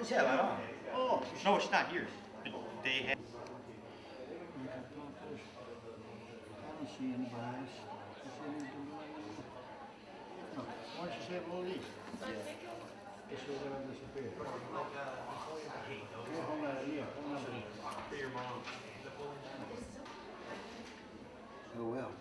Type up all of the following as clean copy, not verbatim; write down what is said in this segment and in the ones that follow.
is that? Oh. No, it's not yours. They have. I don't see anybody else. No. Why don't you save all these? Yeah. This will never disappear. Yeah, hold on. For your mom. Oh well.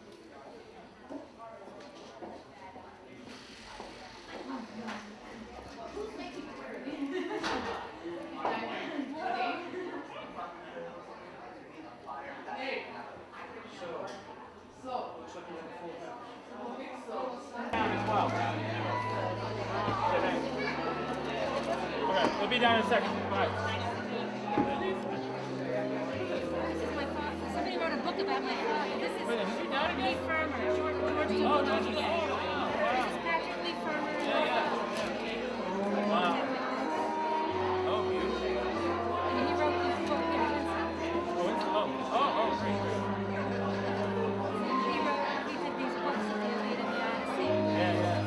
We'll be down in a second. Bye. Somebody wrote a book about my father. This is Wait, who's your dad again? Lee Firmer. George Oh, George. This is Patrick Lee Firmer. Wow. Oh, beautiful. And he wrote this book. Great. He did these books that they made in the Odyssey. Yeah.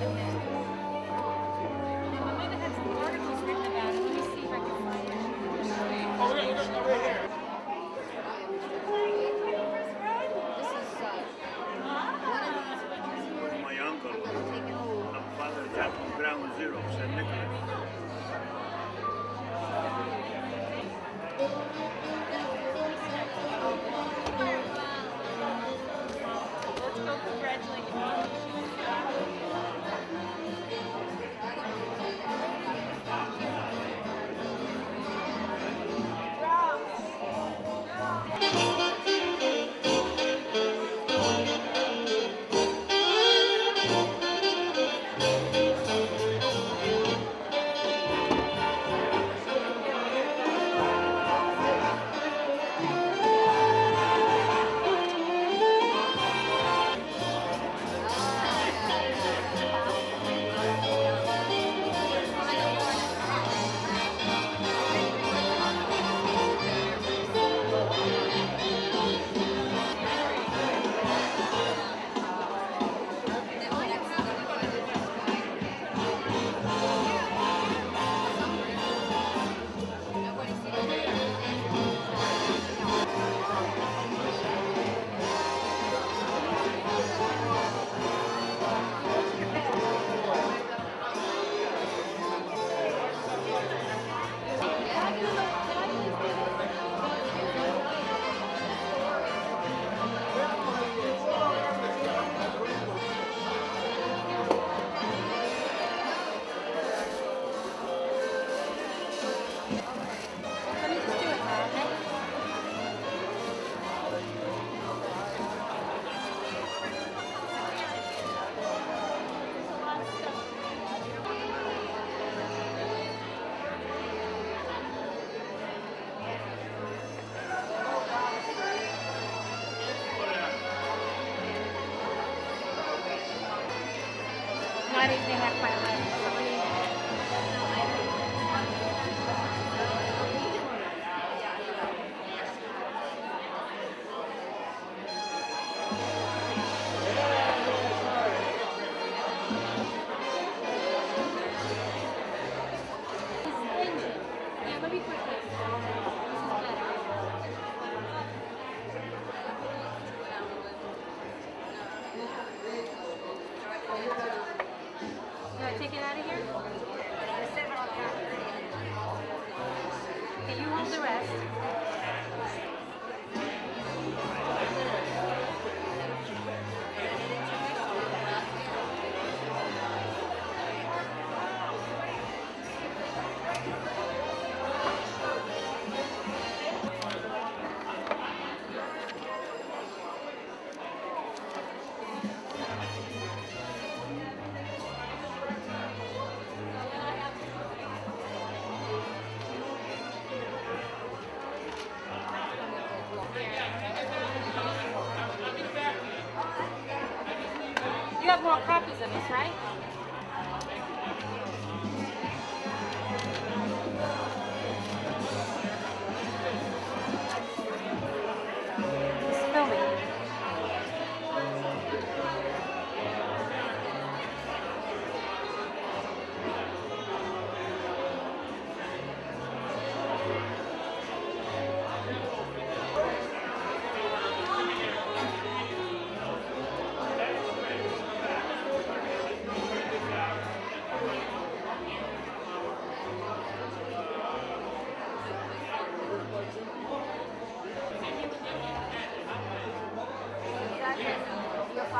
And my mother had some articles written about it. Let me see if I can find it. Oh, we're right here. My uncle, my father got from ground zero, St. Nicholas. Let's go congratulate you. Not anything like my life. Take it out of here? Okay, you hold the rest. You have more copies of this, right? It's filming.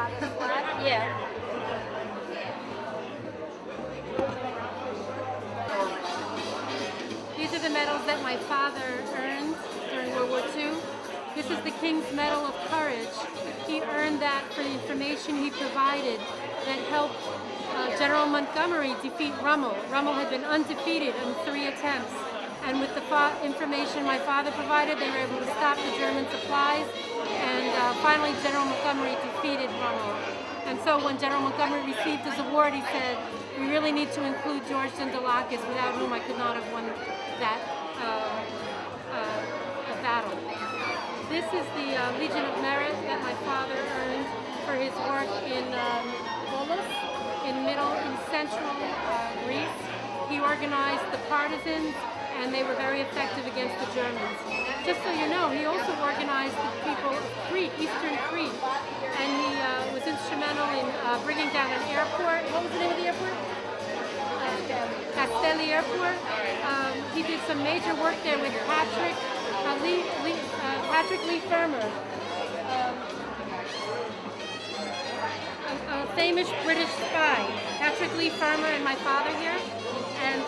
father's flag? Yeah. These are the medals that my father earned during World War II. This is the King's Medal of Courage. He earned that for the information he provided that helped General Montgomery defeat Rommel. Rommel had been undefeated in 3 attempts. And with the information my father provided, they were able to stop the German supplies. And finally, General Montgomery defeated Rommel. And so when General Montgomery received his award, he said, "We really need to include George Dindalakis, without whom I could not have won that battle." This is the Legion of Merit that my father earned for his work in Volos, in central Greece. He organized the partisans, and they were very effective against the Germans. Just so you know, he also organized the people of Crete, Eastern Crete, and he was instrumental in bringing down an airport. What was the name of the airport? Castelli Airport. He did some major work there with Patrick Lee Fermer, a famous British spy. Patrick Lee Fermer and my father here. And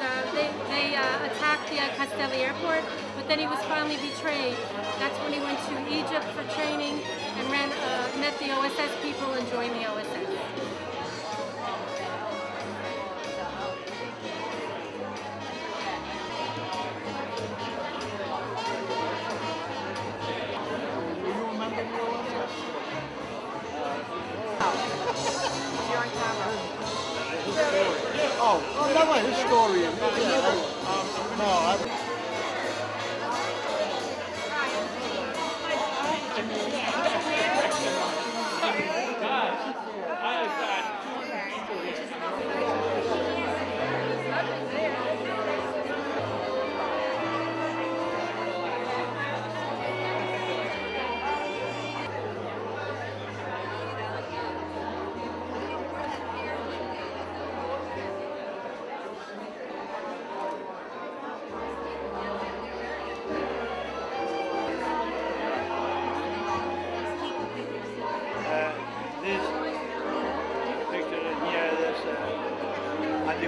they attacked the Castelli Airport, but then he was finally betrayed. That's when he went to Egypt for training and met the OSS people and joined the OSS. Oh, not my historian. No,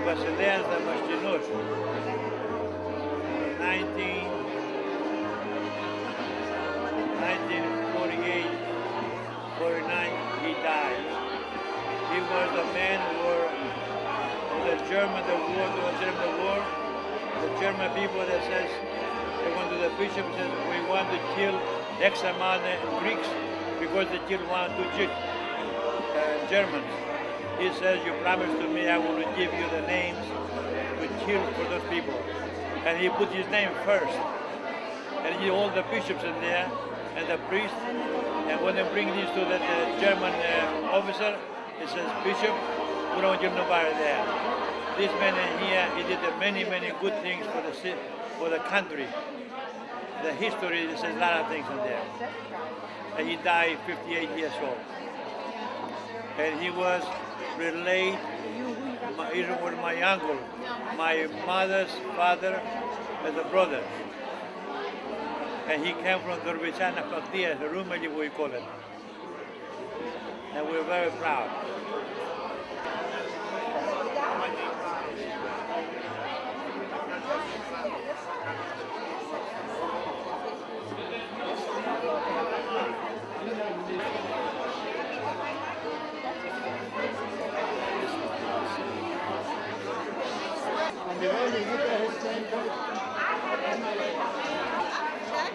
Βασιλέας Δαμασκηνός. 1948, 49, he died. He was the man who were the German war. The German people that says, they went to the bishop and said, we want to kill X amount of Greeks because they killed 1 or 2 Germans. He says, you promised to me I will give you the names to kill for those people. And he put his name first. And he all the bishops in there and the priests. And when they bring this to the German officer, he says, Bishop, we don't give nobody there. This man in here, he did many, many good things for the country. The history, it says a lot of things in there. And he died 58 years old. And he was related with my uncle, my mother's father, as a brother. And he came from Dorbichana Faktia, the Rumeli we call it. And we're very proud.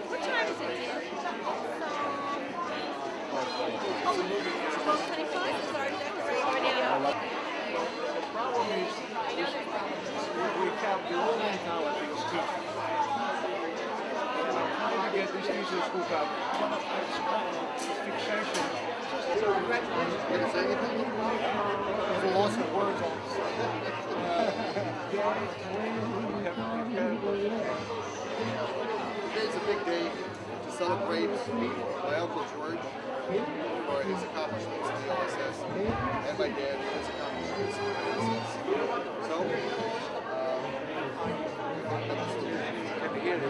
What time is it, dear? Oh, it's 12:25. Sorry, already out. the problem is we have the old mentalities too. And I'm trying to get these things to spook up. Fixation. There's a loss of words on this. Today's a big day to celebrate my Uncle George for his accomplishments in the OSS and my dad for his accomplishments in the OSS. So, happy to hear that.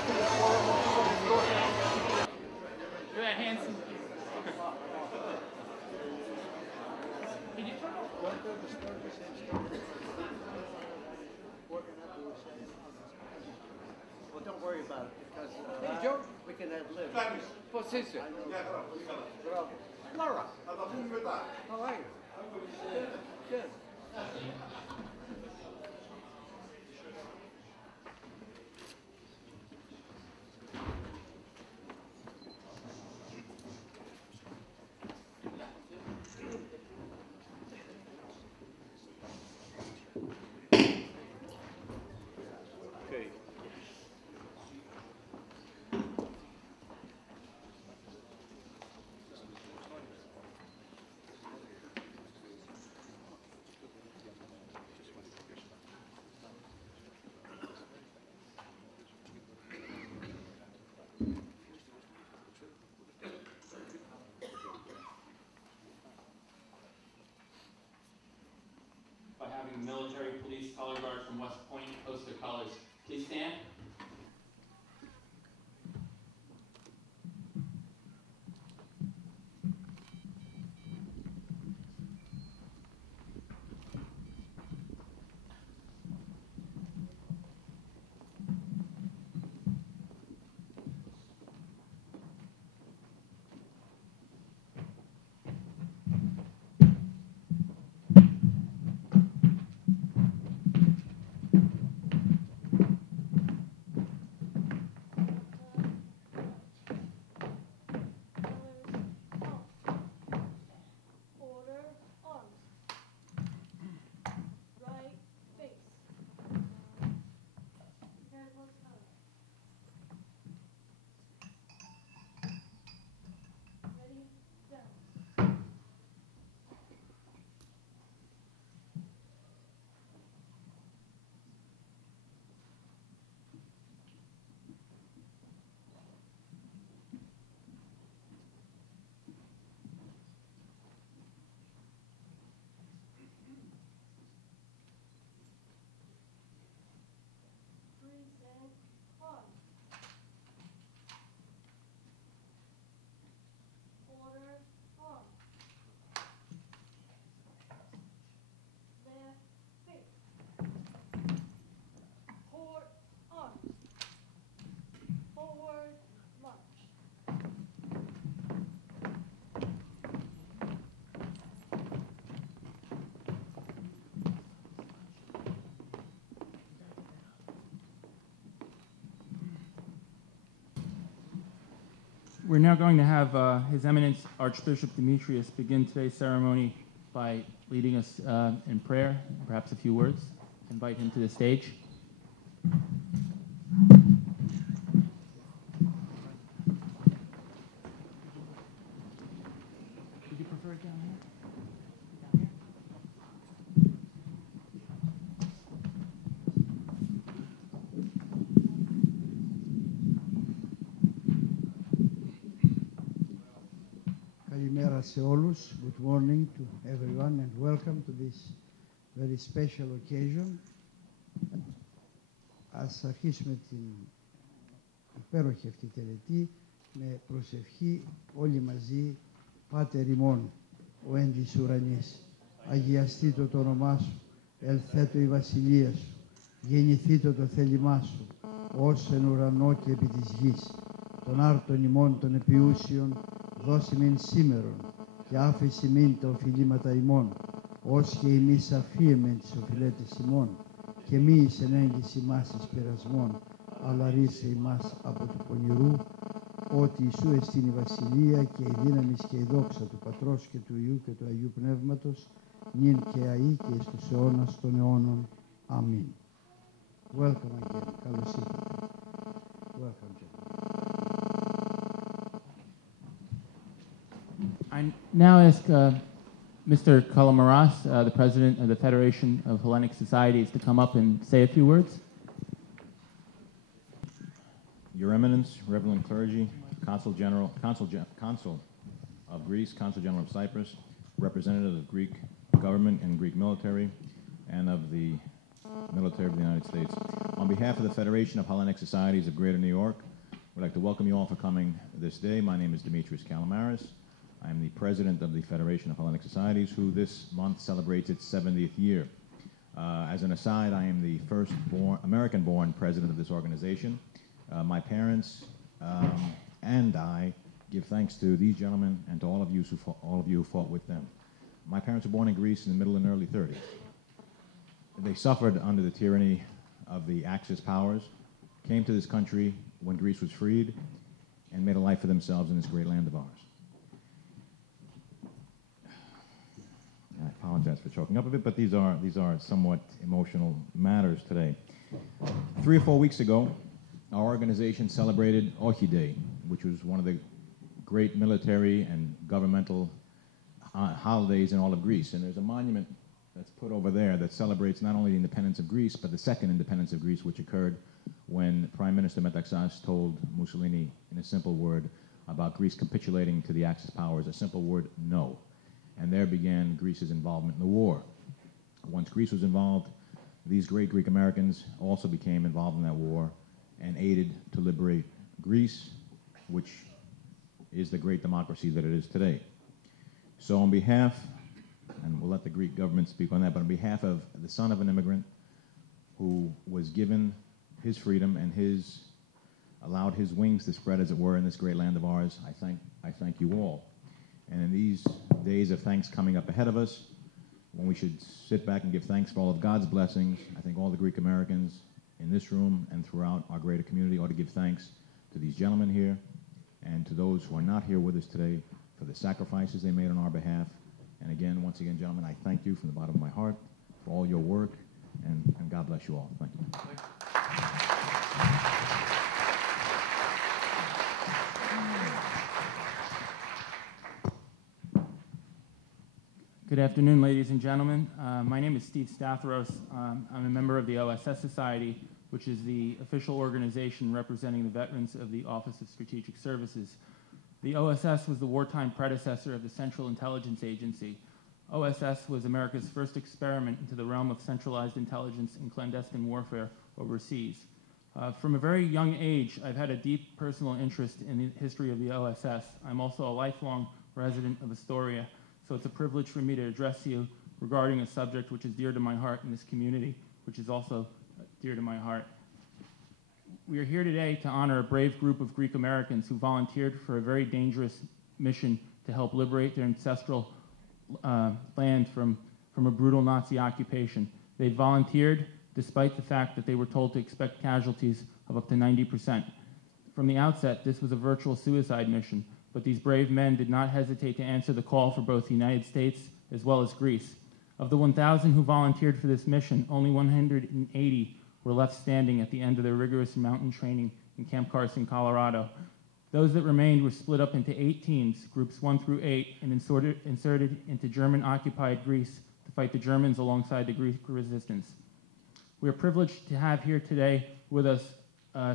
Look at that Hanson. Did you turn off? Well, don't worry about it because we can ad lib. Position. Laura, how are you? Good. Okay. By having military police color guard from West Point post their colors. Please stand. Order arms. Right face. Cannonballs color. Ready, down. Freeze and on. Order on. Left face. Port arms. Forward march. We're now going to have His Eminence Archbishop Demetrius begin today's ceremony by leading us in prayer, perhaps a few words. Invite him to the stage. Would you prefer it down here? Down here? Καλημέρα σε όλους. Good morning to everyone and welcome to this very special occasion. Ας αρχίσουμε την υπέροχη αυτή τελετή με προσευχή όλοι μαζί. Πάτερ ημών, ο εν της ουρανής, αγιαστήτω το όνομά σου, ελθέτω η βασιλεία σου, γεννηθήτω το θέλημά σου, ως εν ουρανό και επί της γης. Των άρτων ημών των επιούσιων, δώσει μεν σήμερον, και άφηση μην τα οφειλήματα ημών, ως και εμείς αφίεμεν τις οφειλέτες ημών, και μη εις ενέγγιση μας εις πειρασμών, αλλά ρίσε ημάς από του πονηρού, ότι Ιησού εστίν η βασιλεία και η δύναμη και η δόξα του Πατρός και του Υιού και του Αγίου Πνεύματος, νυν και αεί και εις τους αιώνας των αιώνων. Αμήν. Welcome again. Καλώς ήρθατε. Welcome, I now ask Mr. Kalamaras, the president of the Federation of Hellenic Societies, to come up and say a few words. Your Eminence, Reverend Clergy, Consul of Greece, Consul General of Cyprus, representative of Greek government and Greek military, and of the military of the United States. On behalf of the Federation of Hellenic Societies of Greater New York, we'd like to welcome you all for coming this day. My name is Demetrius Kalamaris. I am the president of the Federation of Hellenic Societies, who this month celebrates its 70th year. As an aside, I am the first American-born president of this organization. My parents and I give thanks to these gentlemen and to all of you who fought with them. My parents were born in Greece in the middle and early 30s. They suffered under the tyranny of the Axis powers, came to this country when Greece was freed, and made a life for themselves in this great land of ours. I apologize for choking up a bit, but these are somewhat emotional matters today. 3 or 4 weeks ago, our organization celebrated Ochi Day, which was one of the great military and governmental holidays in all of Greece. And there's a monument that's put over there that celebrates not only the independence of Greece, but the second independence of Greece, which occurred when Prime Minister Metaxas told Mussolini in a simple word about Greece capitulating to the Axis powers, a simple word, no. And there began Greece's involvement in the war. Once Greece was involved, these great Greek Americans also became involved in that war and aided to liberate Greece, which is the great democracy that it is today. So on behalf, and we'll let the Greek government speak on that, but on behalf of the son of an immigrant who was given his freedom and allowed his wings to spread, as it were, in this great land of ours, I thank you all. And in these days of thanks coming up ahead of us, when we should sit back and give thanks for all of God's blessings, I think all the Greek Americans in this room and throughout our greater community ought to give thanks to these gentlemen here and to those who are not here with us today for the sacrifices they made on our behalf. And again, once again, gentlemen, I thank you from the bottom of my heart for all your work, and God bless you all. Thank you. Good afternoon, ladies and gentlemen. My name is Steve Statharos. I'm a member of the OSS Society, which is the official organization representing the veterans of the Office of Strategic Services. The OSS was the wartime predecessor of the Central Intelligence Agency. OSS was America's first experiment into the realm of centralized intelligence and clandestine warfare overseas. From a very young age, I've had a deep personal interest in the history of the OSS. I'm also a lifelong resident of Astoria, so it's a privilege for me to address you regarding a subject which is dear to my heart in this community, which is also dear to my heart. We are here today to honor a brave group of Greek Americans who volunteered for a very dangerous mission to help liberate their ancestral land from a brutal Nazi occupation. They volunteered despite the fact that they were told to expect casualties of up to 90%. From the outset, this was a virtual suicide mission, but these brave men did not hesitate to answer the call for both the United States as well as Greece. Of the 1,000 who volunteered for this mission, only 180 were left standing at the end of their rigorous mountain training in Camp Carson, Colorado. Those that remained were split up into 8 teams, groups 1 through 8, and inserted into German-occupied Greece to fight the Germans alongside the Greek resistance. We are privileged to have here today with us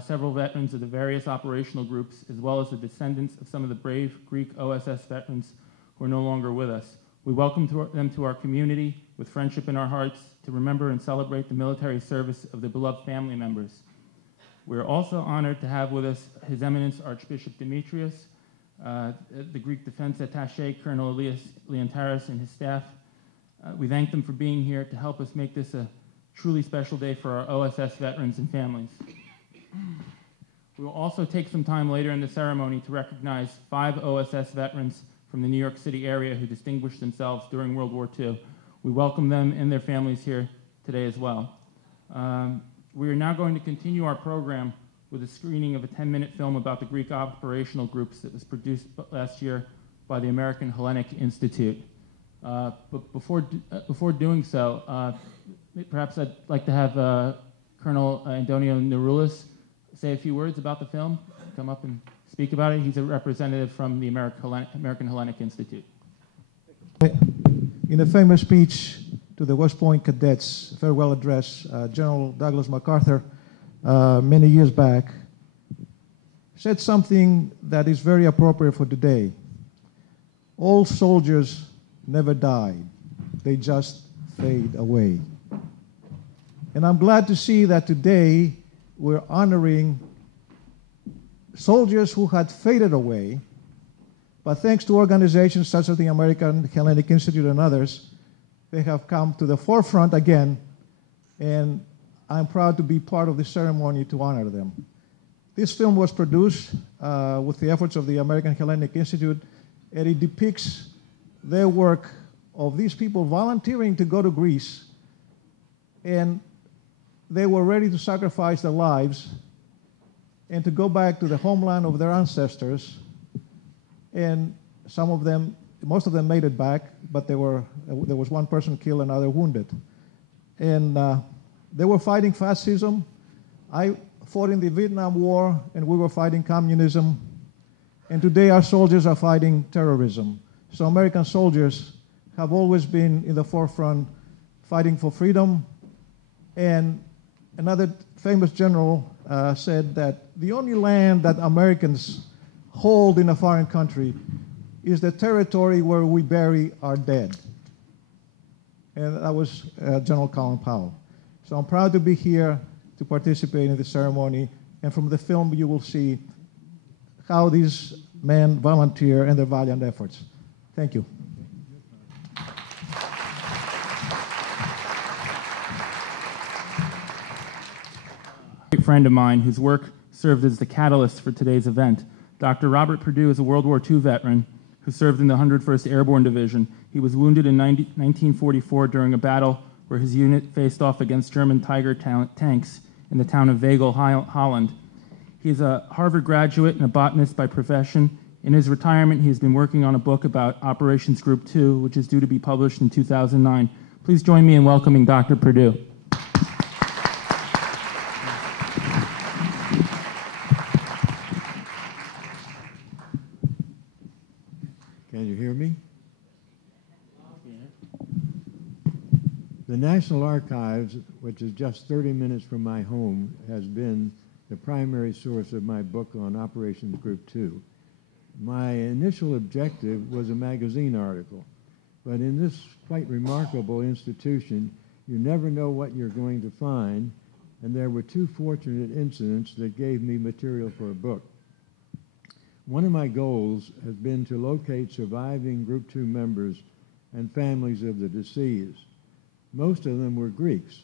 several veterans of the various operational groups, as well as the descendants of some of the brave Greek OSS veterans who are no longer with us. We welcome them to our community with friendship in our hearts to remember and celebrate the military service of their beloved family members. We are also honored to have with us His Eminence Archbishop Demetrius, the Greek Defense Attaché, Colonel Elias Leontaris, and his staff. We thank them for being here to help us make this a truly special day for our OSS veterans and families. We will also take some time later in the ceremony to recognize 5 OSS veterans from the New York City area who distinguished themselves during World War II. We welcome them and their families here today as well. We are now going to continue our program with a screening of a 10-minute film about the Greek Operational Groups that was produced last year by the American Hellenic Institute. But before doing so, perhaps I'd like to have Colonel Antonio Neroulis say a few words about the film, come up and speak about it. He's a representative from the American Hellenic Institute. In a famous speech to the West Point cadets, farewell address, General Douglas MacArthur, many years back, said something that is very appropriate for today. All soldiers never die, they just fade away. And I'm glad to see that today we're honoring soldiers who had faded away, but thanks to organizations such as the American Hellenic Institute and others, they have come to the forefront again, and I'm proud to be part of the ceremony to honor them. This film was produced with the efforts of the American Hellenic Institute, and it depicts their work of these people volunteering to go to Greece, and they were ready to sacrifice their lives and to go back to the homeland of their ancestors. And some of them, most of them made it back, but there was one person killed and another wounded. And they were fighting fascism. I fought in the Vietnam War, and we were fighting communism. And today our soldiers are fighting terrorism. So American soldiers have always been in the forefront fighting for freedom. And another famous general said that the only land that Americans hold in a foreign country is the territory where we bury our dead. And that was General Colin Powell. So I'm proud to be here to participate in the ceremony. And from the film, you will see how these men volunteer and their valiant efforts. Thank you. A great friend of mine whose work served as the catalyst for today's event. Dr. Robert Perdue is a World War II veteran who served in the 101st Airborne Division. He was wounded in 1944 during a battle where his unit faced off against German Tiger tanks in the town of Vagel, Holland. He's a Harvard graduate and a botanist by profession. In his retirement, he has been working on a book about Operations Group 2, which is due to be published in 2009. Please join me in welcoming Dr. Perdue. Can you hear me? The National Archives, which is just 30 minutes from my home, has been the primary source of my book on Operations Group 2. My initial objective was a magazine article, but in this quite remarkable institution, you never know what you're going to find, and there were two fortunate incidents that gave me material for a book. One of my goals has been to locate surviving Group 2 members and families of the deceased. Most of them were Greeks,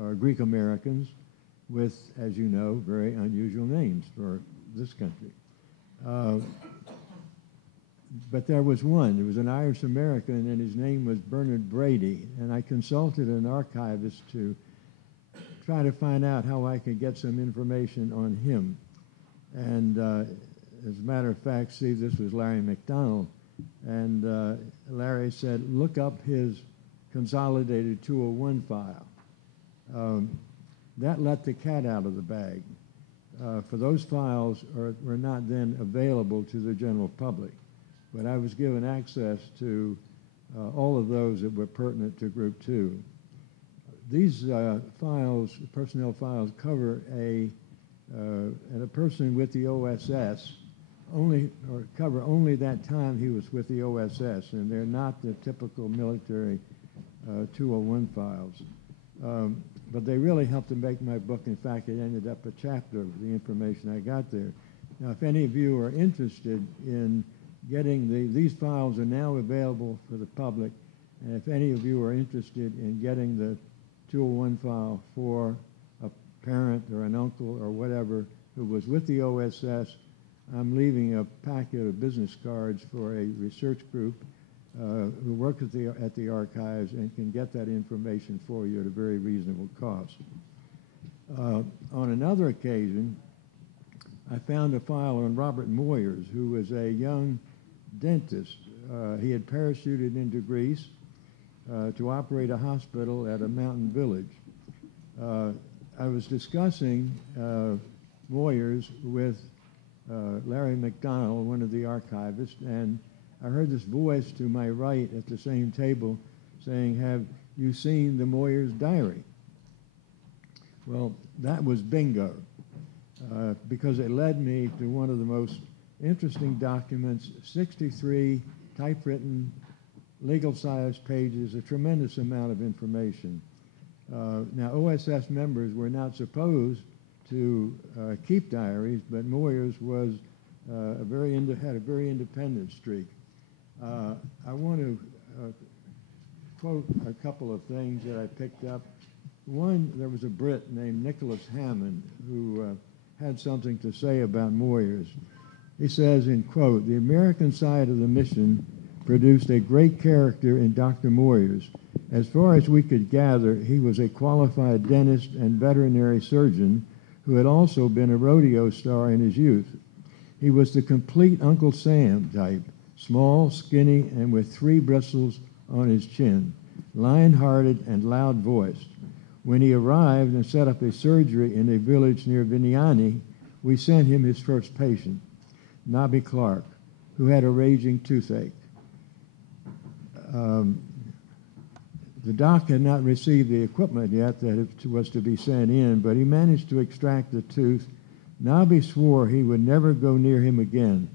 or Greek Americans, with, as you know, very unusual names for this country. But there was one. There was an Irish American, and his name was Bernard Brady, and I consulted an archivist to try to find out how I could get some information on him. And as a matter of fact, Steve, this was Larry McDonald, and Larry said, look up his consolidated 201 file. That let the cat out of the bag. For those files were not then available to the general public, but I was given access to all of those that were pertinent to Group 2. These files, personnel files, cover a person with the OSS, cover only that time he was with the OSS, and they're not the typical military 201 files. But they really helped to make my book. In fact, it ended up a chapter of the information I got there. Now, if any of you are interested in getting these files are now available for the public, and if any of you are interested in getting the 201 file for a parent or an uncle or whatever who was with the OSS, I'm leaving a packet of business cards for a research group who work at the archives and can get that information for you at a very reasonable cost. On another occasion, I found a file on Robert Moyers, who was a young dentist. He had parachuted into Greece to operate a hospital at a mountain village. I was discussing Moyers with Larry McDonald, one of the archivists, and I heard this voice to my right at the same table saying, have you seen the Moyers diary? Well, that was bingo, because it led me to one of the most interesting documents, 63 typewritten, legal-sized pages, a tremendous amount of information. Now, OSS members were not supposed to keep diaries, but Moyers was had a very independent streak. I want to quote a couple of things that I picked up. One, there was a Brit named Nicholas Hammond who had something to say about Moyers. He says, in quote, "The American side of the mission produced a great character in Dr. Moyers. As far as we could gather, he was a qualified dentist and veterinary surgeon who had also been a rodeo star in his youth. He was the complete Uncle Sam type, small, skinny, and with 3 bristles on his chin, lion-hearted and loud-voiced. When he arrived and set up a surgery in a village near Vignani, we sent him his first patient, Nobby Clark, who had a raging toothache. The doc had not received the equipment yet that it was to be sent in, but he managed to extract the tooth. Nobby swore he would never go near him again,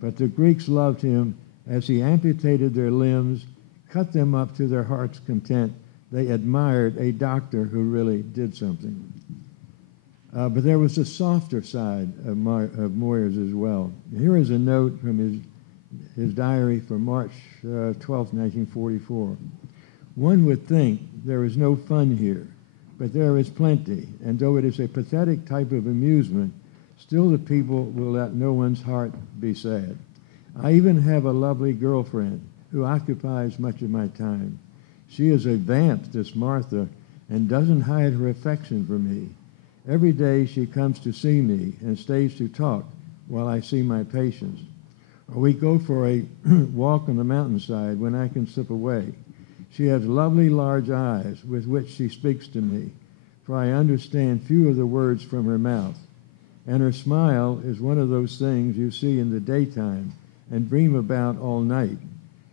but the Greeks loved him as he amputated their limbs, cut them up to their heart's content. They admired a doctor who really did something." But there was a softer side of Moyers as well. Here is a note from his diary for March 12, 1944. "One would think there is no fun here, but there is plenty, and though it is a pathetic type of amusement, still the people will let no one's heart be sad. I even have a lovely girlfriend who occupies much of my time. She is a vamp, this Martha, and doesn't hide her affection for me. Every day she comes to see me and stays to talk while I see my patients. Or we go for a walk on the mountainside when I can slip away. She has lovely large eyes with which she speaks to me, for I understand few of the words from her mouth. And her smile is one of those things you see in the daytime and dream about all night.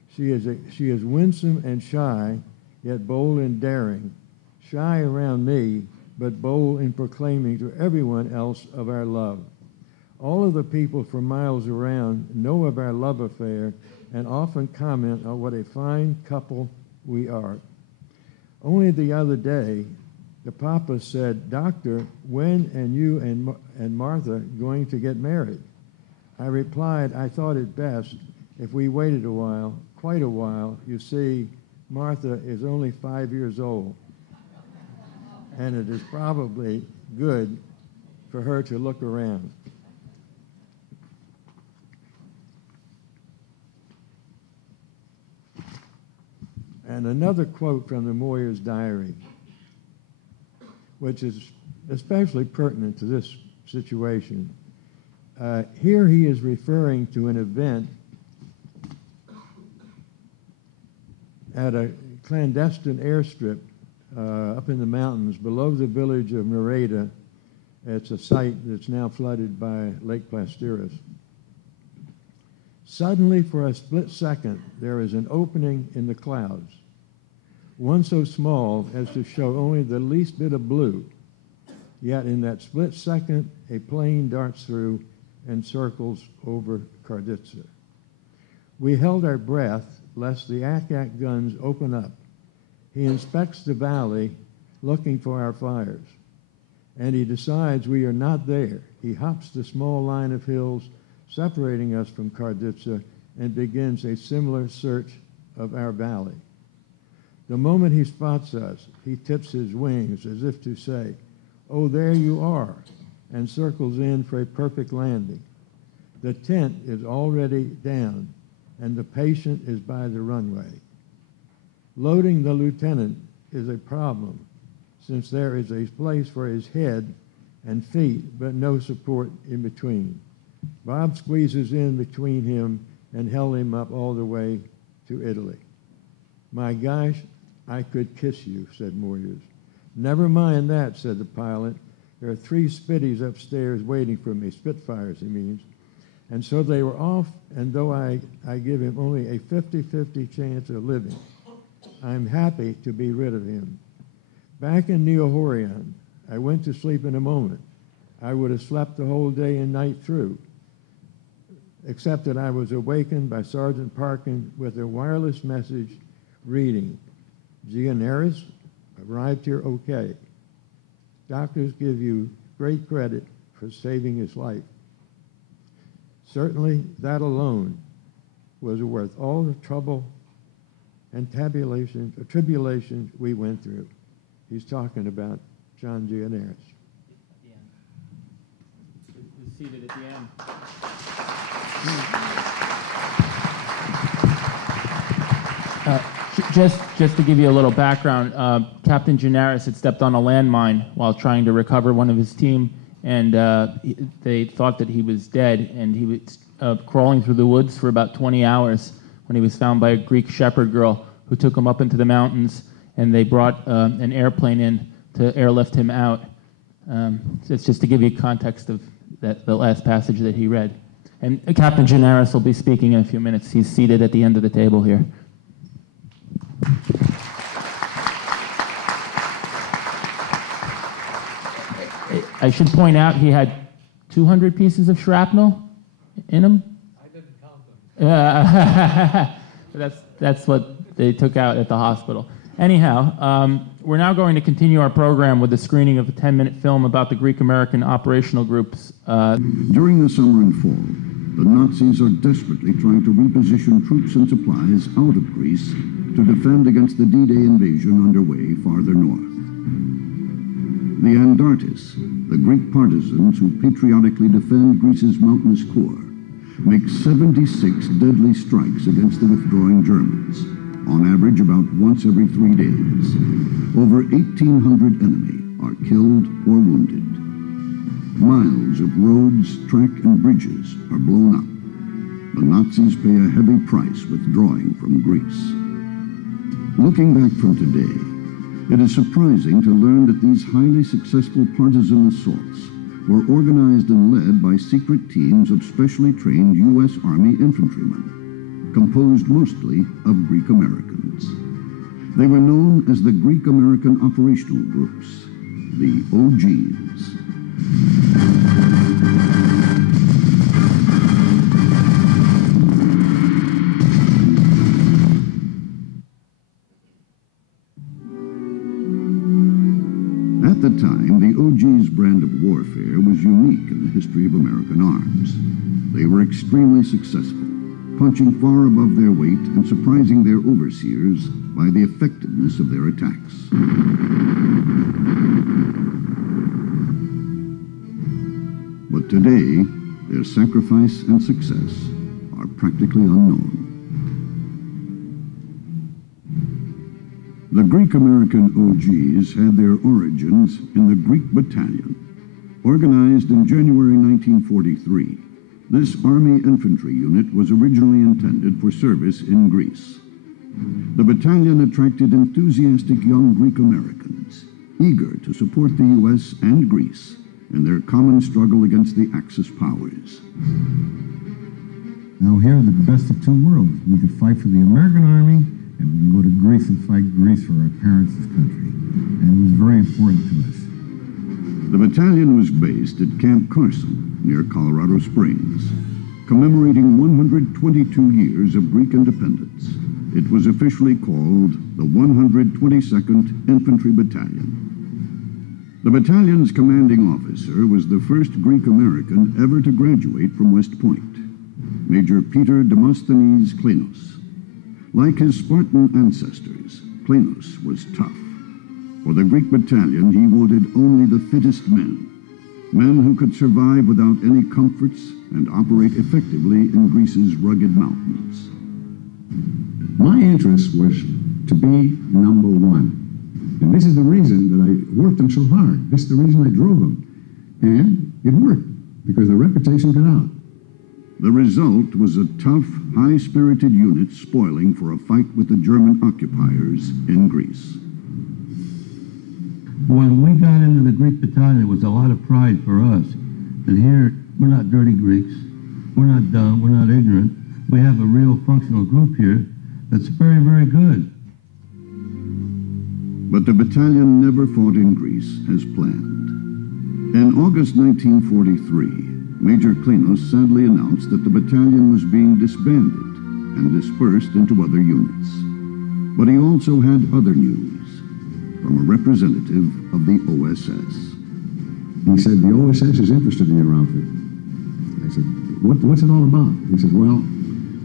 She is winsome and shy, yet bold and daring, shy around me, but bold in proclaiming to everyone else of our love. All of the people for miles around know of our love affair and often comment on what a fine couple we are. Only the other day, the papa said, 'Doctor, when and you and Martha going to get married?' I replied, I thought it best if we waited a while, quite a while. You see, Martha is only 5 years old, and it is probably good for her to look around." And another quote from the Moyers diary, which is especially pertinent to this situation. Here he is referring to an event at a clandestine airstrip up in the mountains below the village of Nereda. It's a site that's now flooded by Lake Plastiras. Suddenly, for a split second, there is an opening in the clouds, one so small as to show only the least bit of blue. Yet in that split second, a plane darts through and circles over Karditsa. We held our breath lest the Ack-Ack guns open up. He inspects the valley looking for our fires, and he decides we are not there. He hops the small line of hills separating us from Karditsa and begins a similar search of our valley. The moment he spots us, he tips his wings as if to say, "Oh, there you are," and circles in for a perfect landing. The tent is already down, and the patient is by the runway. Loading the lieutenant is a problem, since there is a place for his head and feet, but no support in between. Bob squeezes in between him and held him up all the way to Italy. "My gosh, I could kiss you," said Moyers. "Never mind that," said the pilot. "There are 3 Spitties upstairs waiting for me," Spitfires, he means. And so they were off, and though I give him only a 50-50 chance of living, I'm happy to be rid of him. Back in Neohorion, I went to sleep in a moment. I would have slept the whole day and night through, except that I was awakened by Sergeant Parkin with a wireless message reading, "Gianaris, arrived here okay. Doctors give you great credit for saving his life. Certainly, that alone was worth all the trouble and tribulations we went through. He's talking about John Gianaris. Who's seated at the end. Just to give you a little background, Captain Gianaris had stepped on a landmine while trying to recover one of his team, and they thought that he was dead, and he was crawling through the woods for about 20 hours when he was found by a Greek shepherd girl who took him up into the mountains, and they brought an airplane in to airlift him out. So it's just to give you context of the last passage that he read. And Captain Gianaris will be speaking in a few minutes. He's seated at the end of the table here. I should point out he had 200 pieces of shrapnel in him. I didn't count them. That's what they took out at the hospital. Anyhow, we're now going to continue our program with a screening of a 10-minute film about the Greek American Operational Groups. During the summer and fall, the Nazis are desperately trying to reposition troops and supplies out of Greece to defend against the D-Day invasion underway farther north. The Andartes, the Greek partisans who patriotically defend Greece's mountainous core, make 76 deadly strikes against the withdrawing Germans, on average about once every 3 days. Over 1,800 enemy are killed or wounded. Miles of roads, track, and bridges are blown up. The Nazis pay a heavy price withdrawing from Greece. Looking back from today, it is surprising to learn that these highly successful partisan assaults were organized and led by secret teams of specially trained U.S. Army infantrymen, composed mostly of Greek Americans. They were known as the Greek American Operational Groups, the OGs. At the time, the OG's brand of warfare was unique in the history of American arms. They were extremely successful, punching far above their weight and surprising their overseers by the effectiveness of their attacks. But today, their sacrifice and success are practically unknown. The Greek American OGs had their origins in the Greek Battalion. Organized in January 1943, this Army infantry unit was originally intended for service in Greece. The battalion attracted enthusiastic young Greek Americans, eager to support the U.S. and Greece in their common struggle against the Axis powers. Now here, the best of two worlds. We could fight for the American Army, and we can go to Greece and fight Greece for our parents' country. And it was very important to us. The battalion was based at Camp Carson, near Colorado Springs, commemorating 122 years of Greek independence. It was officially called the 122nd Infantry Battalion. The battalion's commanding officer was the first Greek American ever to graduate from West Point, Major Peter Demosthenes Klenos. Like his Spartan ancestors, Klenos was tough. For the Greek battalion, he wanted only the fittest men who could survive without any comforts and operate effectively in Greece's rugged mountains. My interest was to be number one. And this is the reason that I worked them so hard. This is the reason I drove them. And it worked, because the reputation got out. The result was a tough, high-spirited unit spoiling for a fight with the German occupiers in Greece. When we got into the Greek battalion, it was a lot of pride for us that here, we're not dirty Greeks, we're not dumb, we're not ignorant. We have a real functional group here that's very, very good. But the battalion never fought in Greece as planned. In August 1943, Major Klenos sadly announced that the battalion was being disbanded and dispersed into other units. But he also had other news. from a representative of the OSS. He said, the OSS is interested in your outfit. I said, what's it all about? He said, well,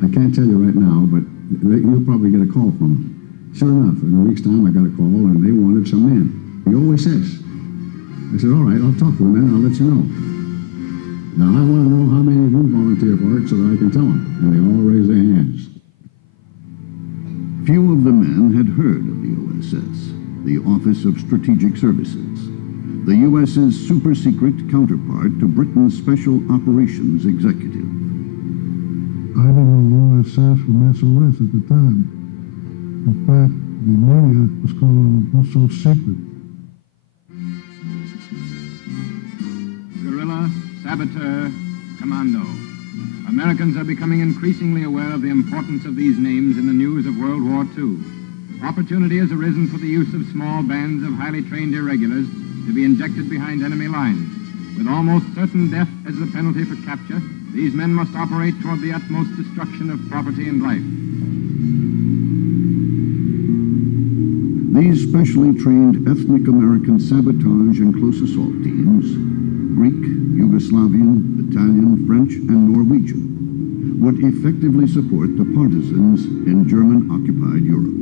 I can't tell you right now, but you'll probably get a call from them. Sure enough, in a week's time I got a call and they wanted some men. The OSS. I said, all right, I'll talk to them and I'll let you know. Now I want to know how many of you volunteer for it so that I can tell them. And they all raised their hands. Few of the men had heard of the OSS, the Office of Strategic Services, the U.S.'s super-secret counterpart to Britain's Special Operations Executive. I didn't know the OSS from SOS at the time. In fact, the media was calling it so secret. Guerrilla, saboteur, commando. Americans are becoming increasingly aware of the importance of these names in the news of World War II. Opportunity has arisen for the use of small bands of highly trained irregulars to be injected behind enemy lines. With almost certain death as the penalty for capture, these men must operate toward the utmost destruction of property and life. These specially trained ethnic American sabotage and close assault teams, Greek, Yugoslavian, Italian, French, and Norwegian, would effectively support the partisans in German-occupied Europe.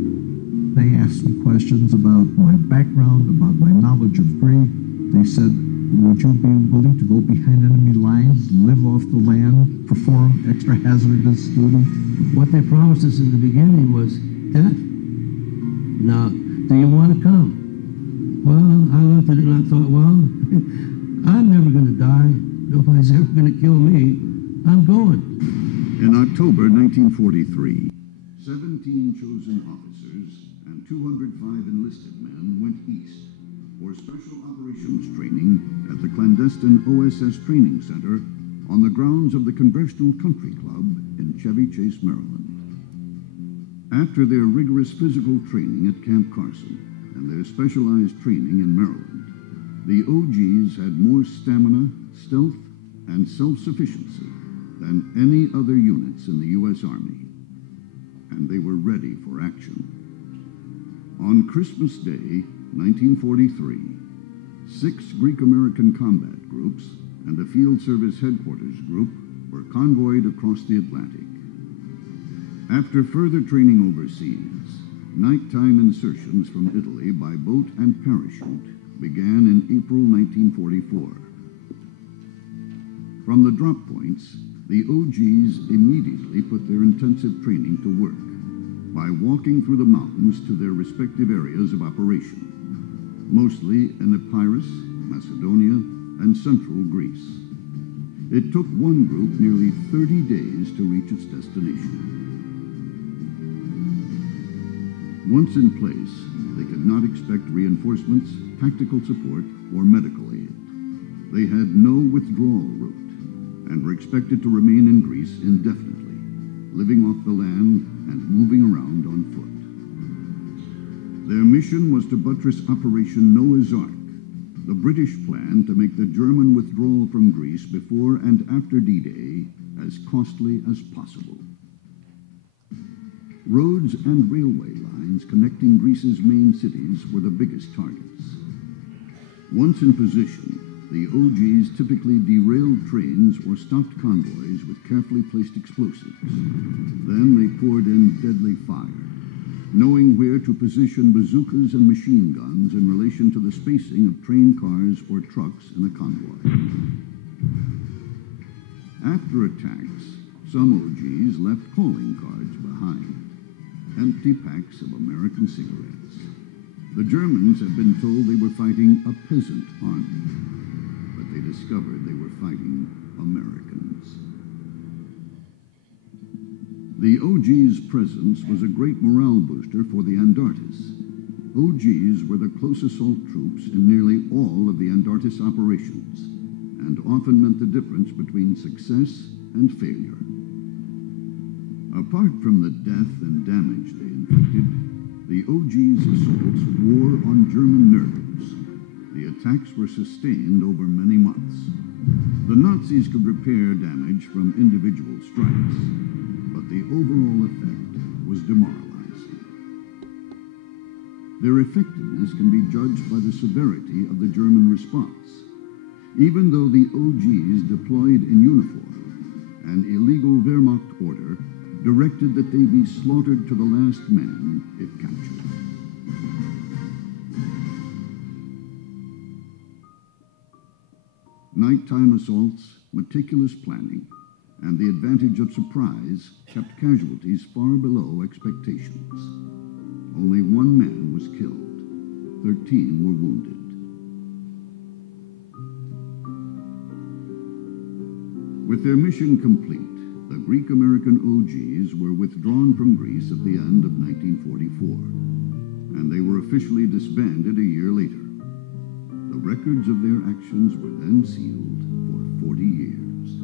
They asked me questions about my background, about my knowledge of Greek. They said, would you be willing to go behind enemy lines, live off the land, perform extra hazardous duty? What they promised us in the beginning was death. Now, do you want to come? Well, I looked at it and I thought, well, I'm never going to die. Nobody's ever going to kill me. I'm going. In October 1943, 17 chosen officers and 205 enlisted men went east for special operations training at the clandestine OSS Training Center on the grounds of the Congressional Country Club in Chevy Chase, Maryland. After their rigorous physical training at Camp Carson and their specialized training in Maryland, the OGs had more stamina, stealth, and self-sufficiency than any other units in the U.S. Army, and they were ready for action. On Christmas Day, 1943, 6 Greek-American combat groups and a Field Service Headquarters group were convoyed across the Atlantic. After further training overseas, nighttime insertions from Italy by boat and parachute began in April 1944. From the drop points, the OGs immediately put their intensive training to work by walking through the mountains to their respective areas of operation, mostly in Epirus, Macedonia, and central Greece. It took one group nearly 30 days to reach its destination. Once in place, they could not expect reinforcements, tactical support, or medical aid. They had no withdrawal route and were expected to remain in Greece indefinitely, living off the land and moving around on foot. Their mission was to buttress Operation Noah's Ark, the British plan to make the German withdrawal from Greece before and after D-Day as costly as possible. Roads and railway lines connecting Greece's main cities were the biggest targets. Once in position, the OGs typically derailed trains or stopped convoys with carefully placed explosives. Then they poured in deadly fire, knowing where to position bazookas and machine guns in relation to the spacing of train cars or trucks in a convoy. After attacks, some OGs left calling cards behind, empty packs of American cigarettes. The Germans had been told they were fighting a peasant army, but they discovered they were fighting Americans. The OG's presence was a great morale booster for the Antarctis. OGs were the close assault troops in nearly all of the Antarctis operations, and often meant the difference between success and failure. Apart from the death and damage they inflicted, the OG's assaults wore on German nerves. The attacks were sustained over many months. The Nazis could repair damage from individual strikes, but the overall effect was demoralizing. Their effectiveness can be judged by the severity of the German response. Even though the OGs deployed in uniform, an illegal Wehrmacht order directed that they be slaughtered to the last man if captured. Nighttime assaults, meticulous planning, and the advantage of surprise kept casualties far below expectations. Only one man was killed. 13 were wounded. With their mission complete, the Greek-American OGs were withdrawn from Greece at the end of 1944, and they were officially disbanded a year later. The records of their actions were then sealed for 40 years.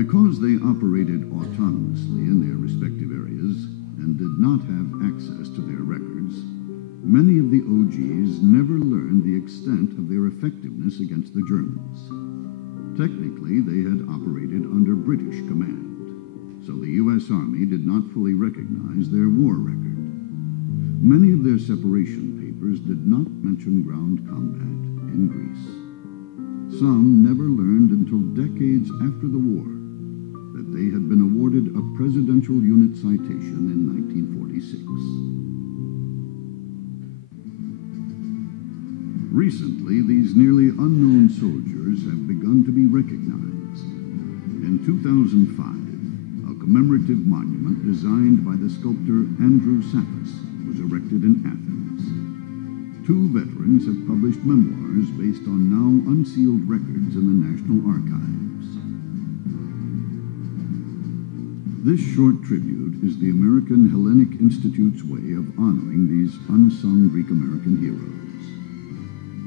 Because they operated autonomously in their respective areas and did not have access to their records, many of the OGs never learned the extent of their effectiveness against the Germans. Technically, they had operated under British command, so the U.S. Army did not fully recognize their war record. Many of their separation papers did not mention ground combat in Greece. Some never learned until decades after the war that they had been awarded a Presidential Unit Citation in 1946. Recently, these nearly unknown soldiers have begun to be recognized. In 2005, a commemorative monument designed by the sculptor Andrew Statharos was erected in Athens. 2 veterans have published memoirs based on now unsealed records in the National Archives. This short tribute is the American Hellenic Institute's way of honoring these unsung Greek-American heroes.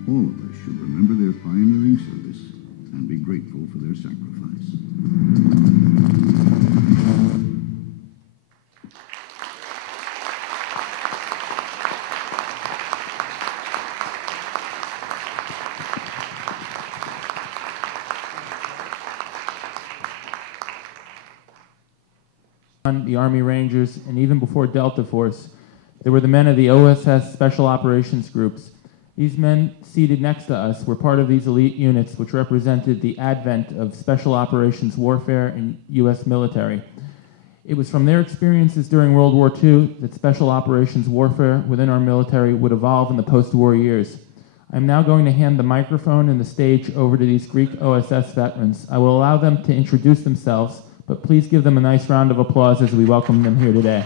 All of us should remember their pioneering service and be grateful for their sacrifice. The Army Rangers, and even before Delta Force, there were the men of the OSS Special Operations Groups. These men seated next to us were part of these elite units which represented the advent of special operations warfare in U.S. military. It was from their experiences during World War II that special operations warfare within our military would evolve in the post-war years. I'm now going to hand the microphone and the stage over to these Greek OSS veterans. I will allow them to introduce themselves, but please give them a nice round of applause as we welcome them here today.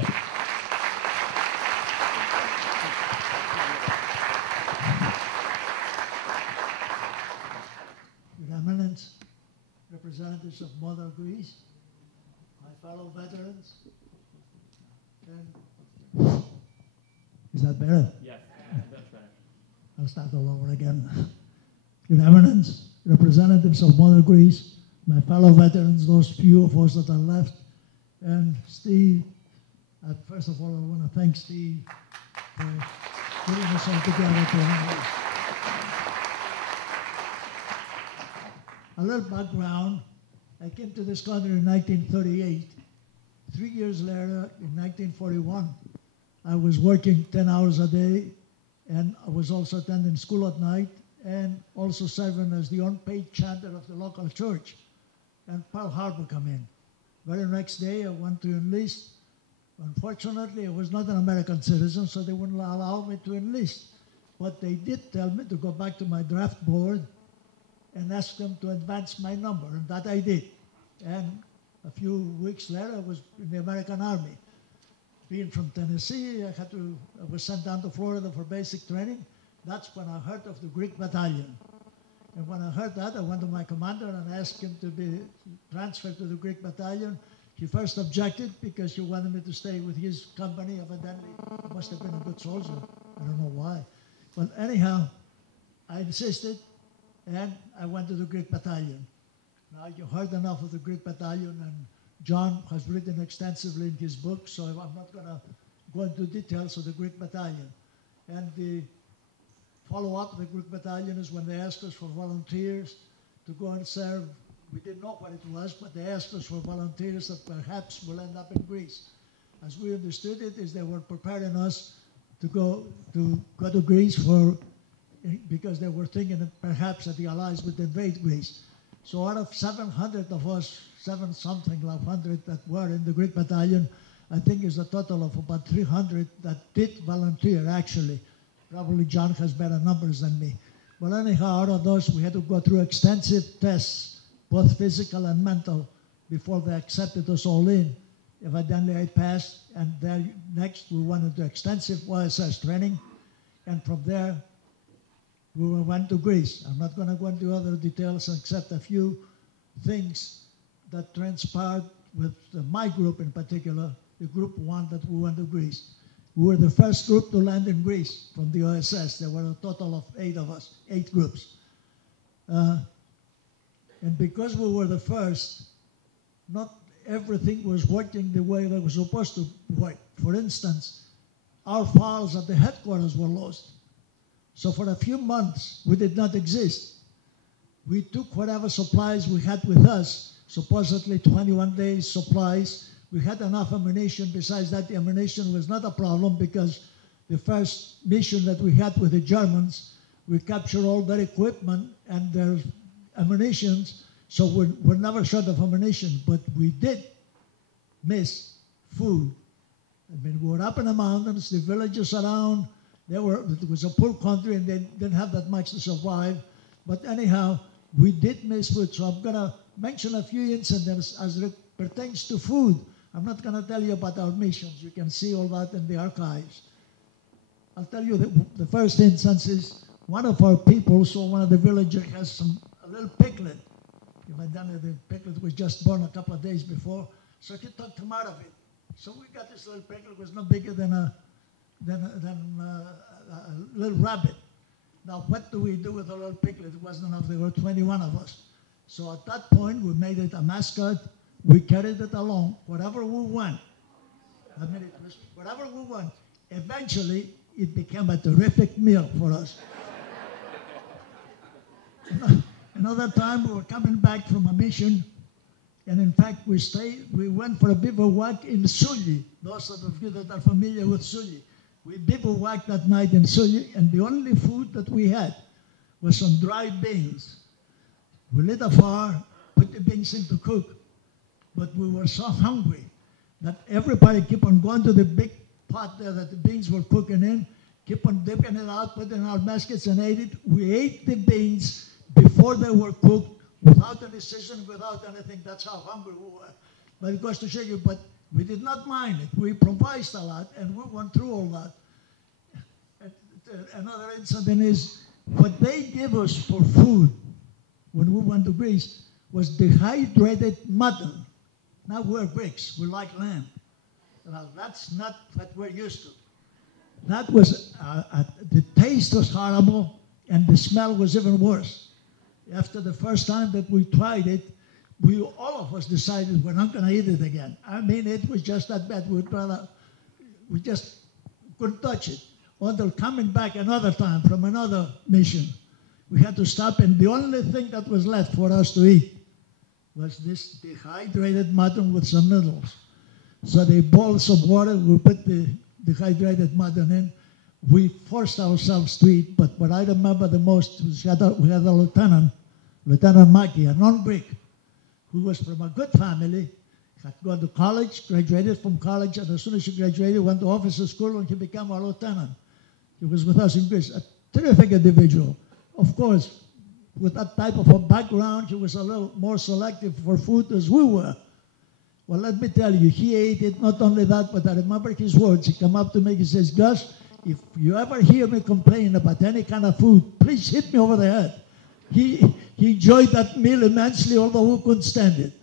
Your Eminence, representatives of Mother Greece, my fellow veterans, and is that better? Yes, that's better. I'll start all over again. Your Eminence, representatives of Mother Greece, my fellow veterans, those few of us that are left, and Steve, first of all, I want to thank Steve for putting us all together tonight. A little background, I came to this country in 1938. 3 years later, in 1941, I was working 10 hours a day, and I was also attending school at night, and also serving as the unpaid chanter of the local church. And Pearl Harbor come in. Very next day, I went to enlist. Unfortunately, I was not an American citizen, so they wouldn't allow me to enlist. But they did tell me to go back to my draft board and ask them to advance my number, and that I did. And a few weeks later, I was in the American Army. Being from Tennessee, I was sent down to Florida for basic training. That's when I heard of the Greek battalion. And when I heard that, I went to my commander and asked him to be transferred to the Greek battalion. He first objected because he wanted me to stay with his company. Evidently, I must have been a good soldier. I don't know why. But anyhow, I insisted, and I went to the Greek battalion. Now, you heard enough of the Greek battalion, and John has written extensively in his book, so I'm not going to go into details of the Greek battalion. And the follow-up of the Greek battalion is when they asked us for volunteers to go and serve. We didn't know what it was, but they asked us for volunteers that perhaps will end up in Greece. As we understood it, is they were preparing us to go to Greece because they were thinking that perhaps that the Allies would invade Greece. So out of 700 of us, 700 that were in the Greek battalion, I think is a total of about 300 that did volunteer, actually. Probably John has better numbers than me. But anyhow, out of those, we had to go through extensive tests, both physical and mental, before they accepted us all in. Evidently, I passed, and then next we went into extensive OSS training, and from there, we went to Greece. I'm not going to go into other details except a few things that transpired with my group in particular, the Group 1 that we went to Greece. We were the first group to land in Greece from the OSS. There were a total of 8 of us, 8 groups. And because we were the first, not everything was working the way they were supposed to work. For instance, our files at the headquarters were lost. So for a few months, we did not exist. We took whatever supplies we had with us, supposedly 21 days supplies. We had enough ammunition. Besides that, the ammunition was not a problem because the first mission that we had with the Germans, we captured all their equipment and their ammunitions, so we're never short of ammunition, but we did miss food. I mean, we were up in the mountains, the villages around, it was a poor country and they didn't have that much to survive. But anyhow, we did miss food. So I'm going to mention a few incidents as it pertains to food. I'm not going to tell you about our missions. You can see all that in the archives. I'll tell you the first instance is one of our people, so one of the villagers has a little piglet. The piglet was just born a couple of days before, so he took him out of it. So we got this little piglet, it was no bigger than a little rabbit. Now, what do we do with a little piglet? It wasn't enough, there were 21 of us. So at that point, we made it a mascot. We carried it along, wherever we went. I mean, it was wherever we went. Eventually, it became a terrific meal for us. Another time, we were coming back from a mission, and in fact, we went for a bivouac in Sully. Those of you that are familiar with Sully. We bivouacked that night in Sully, and the only food that we had was some dry beans. We lit a fire, put the beans in to cook, but we were so hungry that everybody kept on going to the big pot there that the beans were cooking in, kept on dipping it out, put it in our baskets and ate it. We ate the beans before they were cooked, without any seasoning, without anything. That's how hungry we were. But it goes to show you, but we did not mind it. We improvised a lot, and we went through all that. Another incident is what they gave us for food when we went to Greece was dehydrated mutton. Now we're Greeks, we like lamb. Well, that's not what we're used to. That was, the taste was horrible and the smell was even worse. After the first time that we tried it, all of us decided we're not going to eat it again. I mean, it was just that bad. We just couldn't touch it. Until coming back another time from another mission, we had to stop, and the only thing that was left for us to eat was this dehydrated mutton with some noodles. So they boiled some water, we put the dehydrated mutton in. We forced ourselves to eat, but what I remember the most was we had a lieutenant, Lieutenant Mackey, a non-Greek, who was from a good family, had gone to college, graduated from college, and as soon as he graduated, went to officer school, and he became a lieutenant. He was with us in Greece, a terrific individual. Of course, with that type of a background, he was a little more selective for food as we were. Well, let me tell you, he ate it. Not only that, but I remember his words. He came up to me, he says, Gus, if you ever hear me complain about any kind of food, please hit me over the head. He enjoyed that meal immensely, although we couldn't stand it.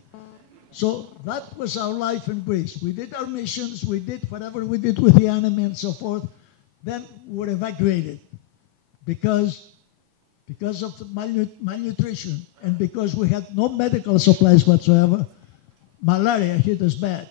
So that was our life in Greece. We did our missions, we did whatever we did with the enemy and so forth. Then we were evacuated because of the malnutrition and because we had no medical supplies whatsoever. Malaria hit us bad.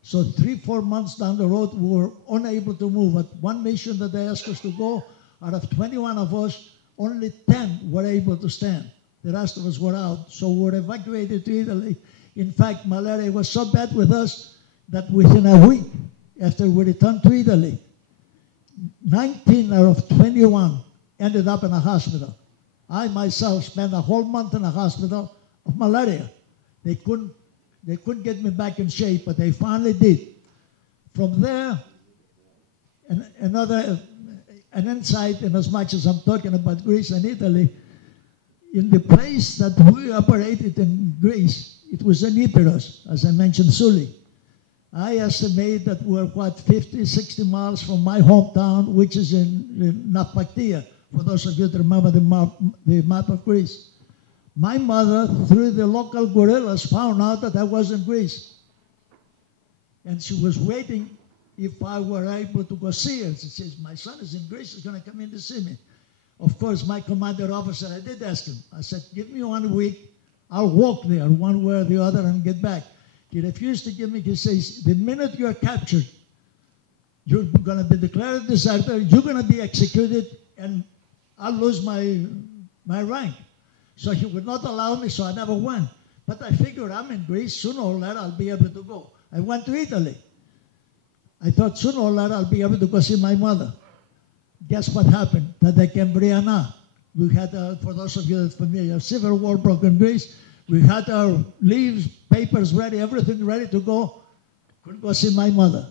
So 3-4 months down the road, we were unable to move. At one mission that they asked us to go, out of 21 of us, only 10 were able to stand. The rest of us were out. So we were evacuated to Italy. In fact, malaria was so bad with us that within a week after we returned to Italy, 19 out of 21 ended up in a hospital. I myself spent a whole month in a hospital of malaria. They couldn't get me back in shape, but they finally did. From there, an insight, in as much as I'm talking about Greece and Italy, in the place that we operated in Greece, it was in Epirus, as I mentioned, Suli. I estimate that we're, 50, 60 miles from my hometown, which is in Naupactia, for those of you that remember the map of Greece. My mother, through the local guerrillas, found out that I was in Greece. And she was waiting if I were able to go see her. She says, my son is in Greece, he's going to come in to see me. Of course, my commander officer, I did ask him. I said, give me 1 week, I'll walk there one way or the other and get back. He refused to give me. He says, the minute you're captured, you're going to be declared a deserter, you're going to be executed, and I'll lose my rank. So he would not allow me, so I never went. But I figured I'm in Greece, sooner or later I'll be able to go. I went to Italy. I thought sooner or later I'll be able to go see my mother. Guess what happened? That I came Brianna. We had, for those of you that are familiar, civil war broke in Greece. We had our leaves, papers ready, everything ready to go. Couldn't go see my mother.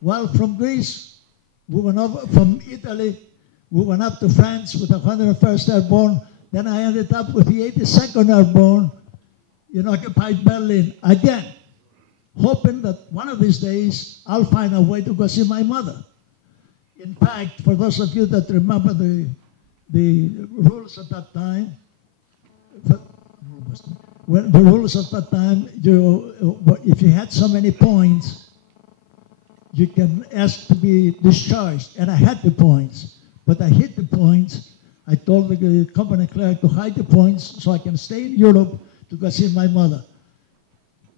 Well, from Greece, we went over, from Italy, we went up to France with the 101st Airborne. Then I ended up with the 82nd Airborne in occupied Berlin again, hoping that one of these days I'll find a way to go see my mother. In fact, for those of you that remember the rules at that time, the rules at that time, if you had so many points, you can ask to be discharged. And I had the points, but I hid the points. I told the company clerk to hide the points so I can stay in Europe to go see my mother.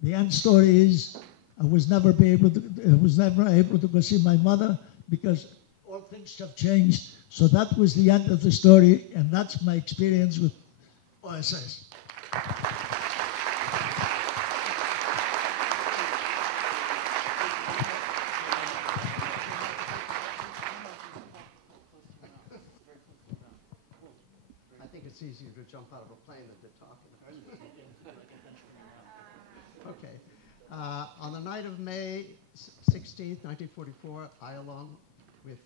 The end story is I was never able to go see my mother because all things have changed. So that was the end of the story, and that's my experience with OSS. I think it's easier to jump out of a plane than to talk. Okay. On the night of May 16th, 1944, I, along with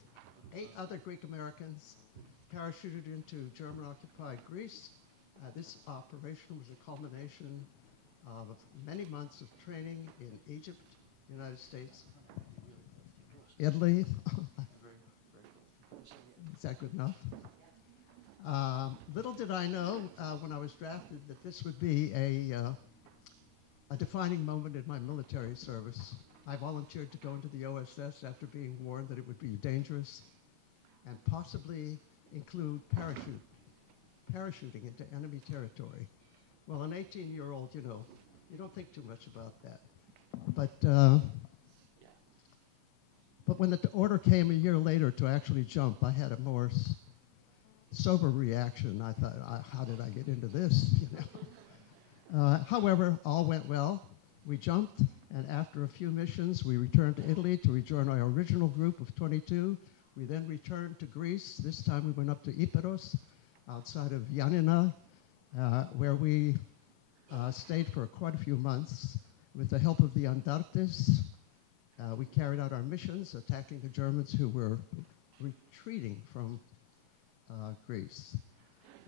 8 other Greek Americans, parachuted into German-occupied Greece. This operation was a culmination of many months of training in Egypt, United States, Italy. Is that good enough? Little did I know when I was drafted that this would be a defining moment in my military service. I volunteered to go into the OSS after being warned that it would be dangerous and possibly include parachuting into enemy territory. Well, an 18-year-old, you don't think too much about that. But when the order came a year later to actually jump, I had a more sober reaction. I thought, how did I get into this? However, all went well. We jumped, and after a few missions, we returned to Italy to rejoin our original group of 22. We then returned to Greece. This time we went up to Epirus, outside of Yanina, where we stayed for quite a few months. With the help of the Andartes, we carried out our missions, attacking the Germans who were retreating from Greece.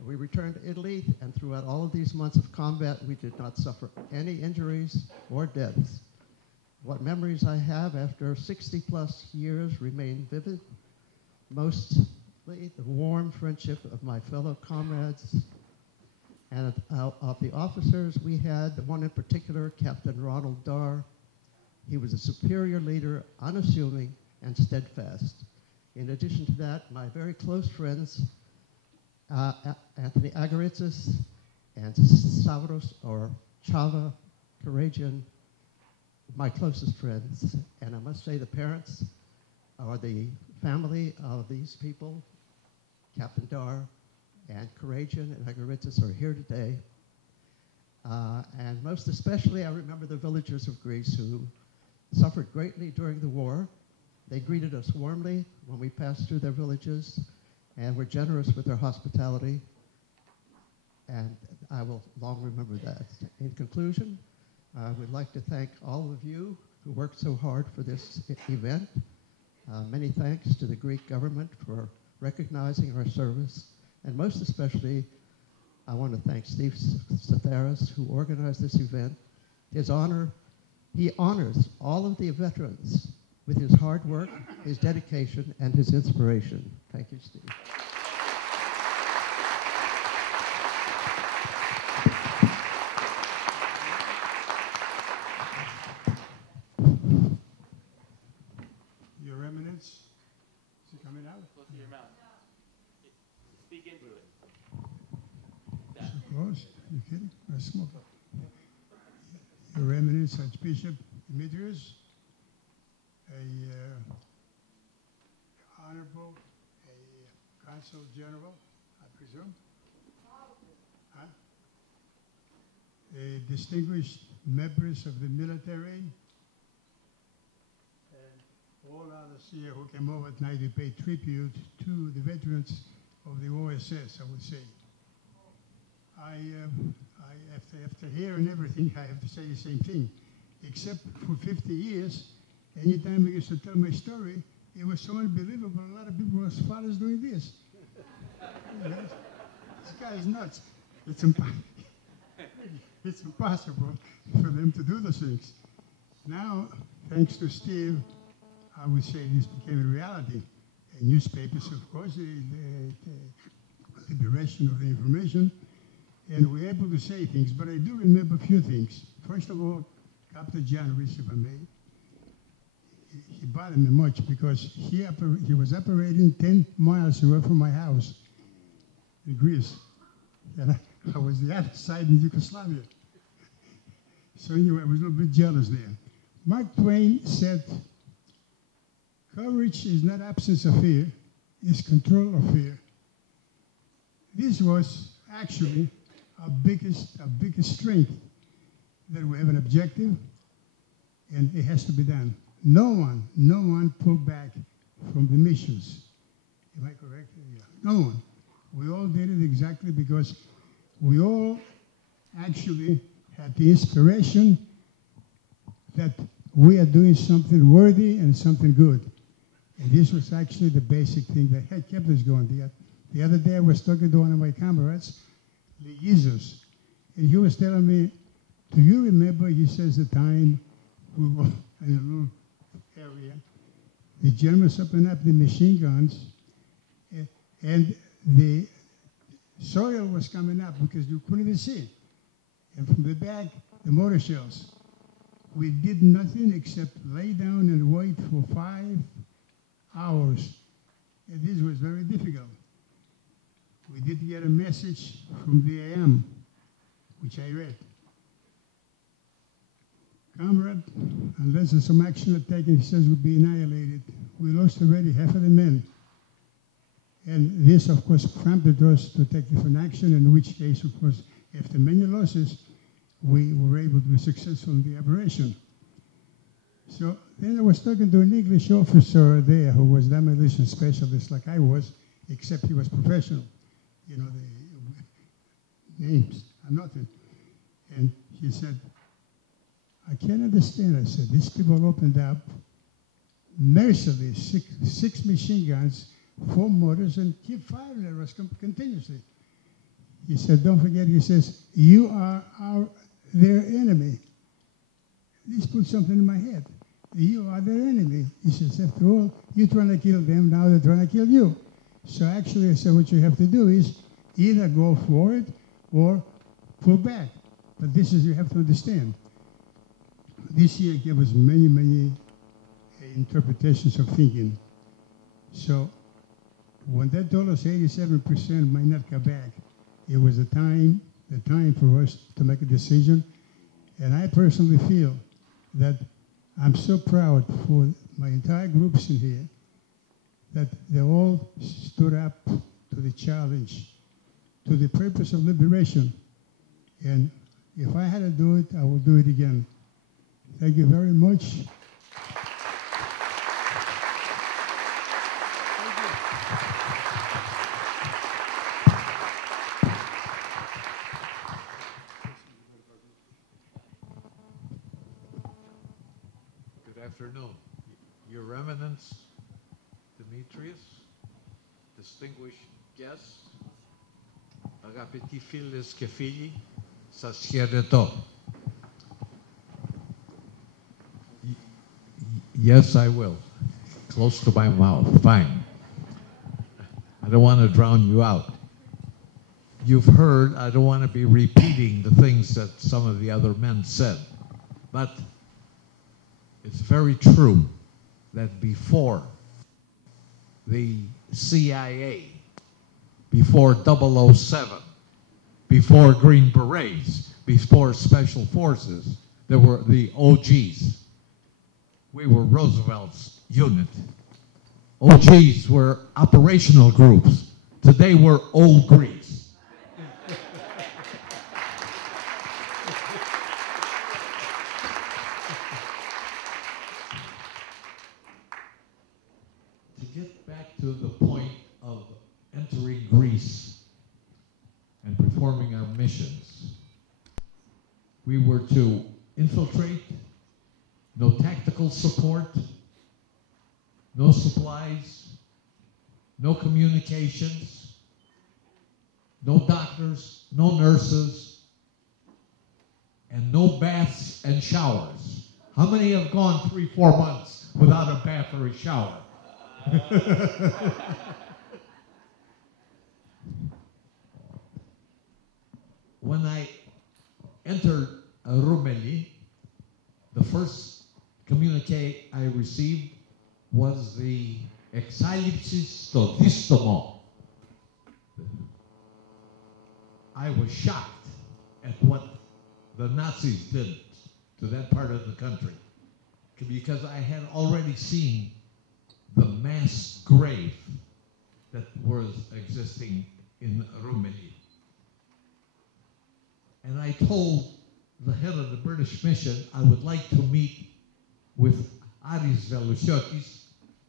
We returned to Italy, and throughout all of these months of combat, we did not suffer any injuries or deaths. What memories I have after 60-plus years remain vivid, mostly the warm friendship of my fellow comrades and of the officers we had, the one in particular, Captain Ronald Darr. He was a superior leader, unassuming and steadfast. In addition to that, my very close friends, Anthony Agaritzis and Stavros or Chava Karajian, my closest friends. And I must say the parents or the family of these people, Captain Darr and Karajian and Agaritzis, are here today. And most especially, I remember the villagers of Greece who suffered greatly during the war. They greeted us warmly when we passed through their villages and were generous with their hospitality. And I will long remember that. In conclusion, I would like to thank all of you who worked so hard for this event. Many thanks to the Greek government for recognizing our service. And most especially, I want to thank Steven Statharos, who organized this event. He honors all of the veterans with his hard work, his dedication, and his inspiration. Thank you, Steve. Your Eminence, is it coming out? Close to your mouth. Speak into it. So close? You kidding? I smoke. Your Eminence, Archbishop Demetrius, Honorable Consul General, I presume, huh? Distinguished members of the military, and all others here who came over tonight to pay tribute to the veterans of the OSS, I would say. After hearing everything, I have to say the same thing, except for 50 years, anytime I used to tell my story, it was so unbelievable. A lot of people were as far as doing this. This guy is nuts. It's impossible for them to do those things. Now, thanks to Steve, I would say this became a reality. And newspapers, of course, the liberation of the information, and we're able to say things. But I do remember a few things. First of all, Captain John Reese, if I may, he bothered me much because he was operating 10 miles away from my house in Greece. And I was the other side in Yugoslavia. So anyway, I was a little bit jealous there. Mark Twain said, courage is not absence of fear, it's control of fear. This was actually our biggest strength, that we have an objective and it has to be done. No one pulled back from the missions. Am I correct? Yeah. No one. We all did it exactly because we all actually had the inspiration that we are doing something worthy and something good. And this was actually the basic thing that had kept us going. The other day I was talking to one of my comrades, Lee Jesus, and he was telling me, do you remember, he says, the time we were in a little area, the Germans opened up the machine guns, and the soil was coming up because you couldn't even see it. And from the back, the mortar shells. We did nothing except lay down and wait for 5 hours. And this was very difficult. We did get a message from the AM, which I read. Comrade, unless there's some action taken, he says, we'll be annihilated. We lost already half of the men. And this, of course, prompted us to take different action, in which case, of course, after many losses, we were able to be successful in the operation. So then I was talking to an English officer there who was demolition specialist like I was, except he was professional. You know, the names are nothing. And he said, I can't understand. I said, these people opened up mercilessly six machine guns, 4 mortars, and keep firing at us continuously. He said, don't forget, he says, you are their enemy. This put something in my head. You are their enemy. He says, after all, you're trying to kill them, now they're trying to kill you. So actually, I said, what you have to do is either go for it or pull back. But this is, you have to understand. This year gave us many interpretations of thinking. So when that dollar 87% might not come back, it was the time for us to make a decision. And I personally feel that I'm so proud for my entire groups in here that they all stood up to the challenge, to the purpose of liberation. And if I had to do it, I will do it again. Thank you very much. afternoon. Your Eminence, Demetrius, distinguished guests, αγαπητοί φίλες και φίλοι, σας χαιρετώ. Yes, I will. Close to my mouth. Fine. I don't want to drown you out. You've heard, I don't want to be repeating the things that some of the other men said, but it's very true that before the CIA, before 007, before Green Berets, before Special Forces, there were the OGs. We were Roosevelt's unit. OGs were operational groups. Today we're old Greeks. To get back to the point of entering Greece and performing our missions, we were to infiltrate, no tactical support, no supplies, no communications, no doctors, no nurses, and no baths and showers. How many have gone 3-4 months without a bath or a shower? When I entered Roumeli, the first communique I received was the exάλειψη στο δίστομο. I was shocked at what the Nazis did to that part of the country, because I had already seen the mass grave that was existing in Roumeli. And I told the head of the British mission I would like to meet with Aris Velousiotis,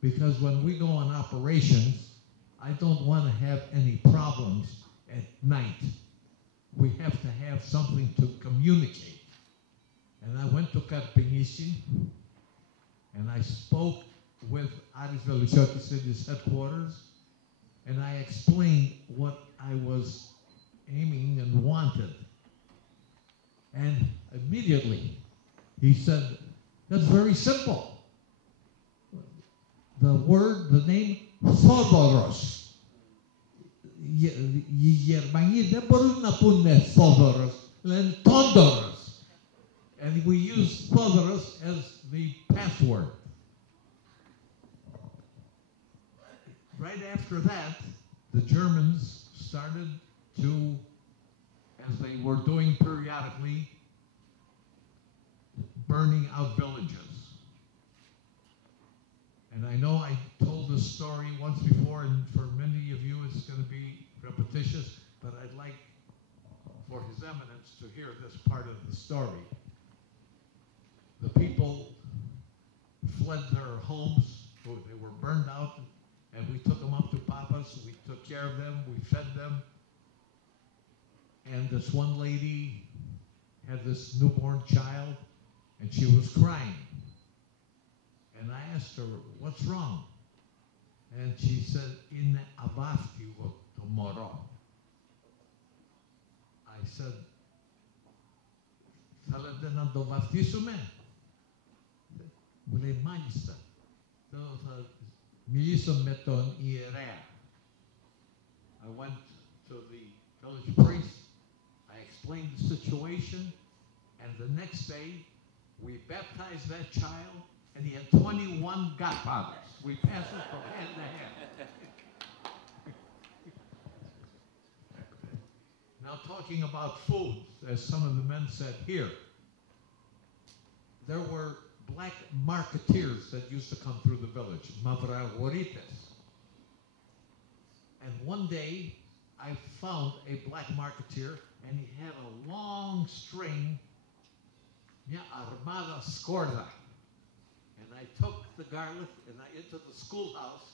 because when we go on operations, I don't want to have any problems at night. We have to have something to communicate. And I went to Karpenisi, and I spoke with Aris Velousiotis in his headquarters, and I explained what I was aiming and wanted. And immediately he said, that's very simple. The name Statharos. Οι Γερμανοί δεν μπορούν να πούνε Statharos, λένε Tondoros. And we use Statharos as the password. Right after that, the Germans started to, as they were doing periodically, burning out villages. And I know I told this story once before, and for many of you it's going to be repetitious, but I'd like for His Eminence to hear this part of the story. The people fled their homes, they were burned out, and we took them up to Papas, we took care of them, we fed them. And this one lady had this newborn child, and she was crying. And I asked her, what's wrong? And she said, in avafti to moro. I said, θέλετε να το βαφτίσουμε? Μου λέει, μάλιστα. Θα μιλήσω με τον ιερέα. I went to the village priest, I explained the situation, and the next day, we baptized that child, and he had 21 godfathers. We passed it from hand to hand. Now, talking about food, as some of the men said here, there were black marketeers that used to come through the village, mavragorites. And one day, I found a black marketeer, and he had a long string, μια armada scorda. And I took the garlic and I into the schoolhouse,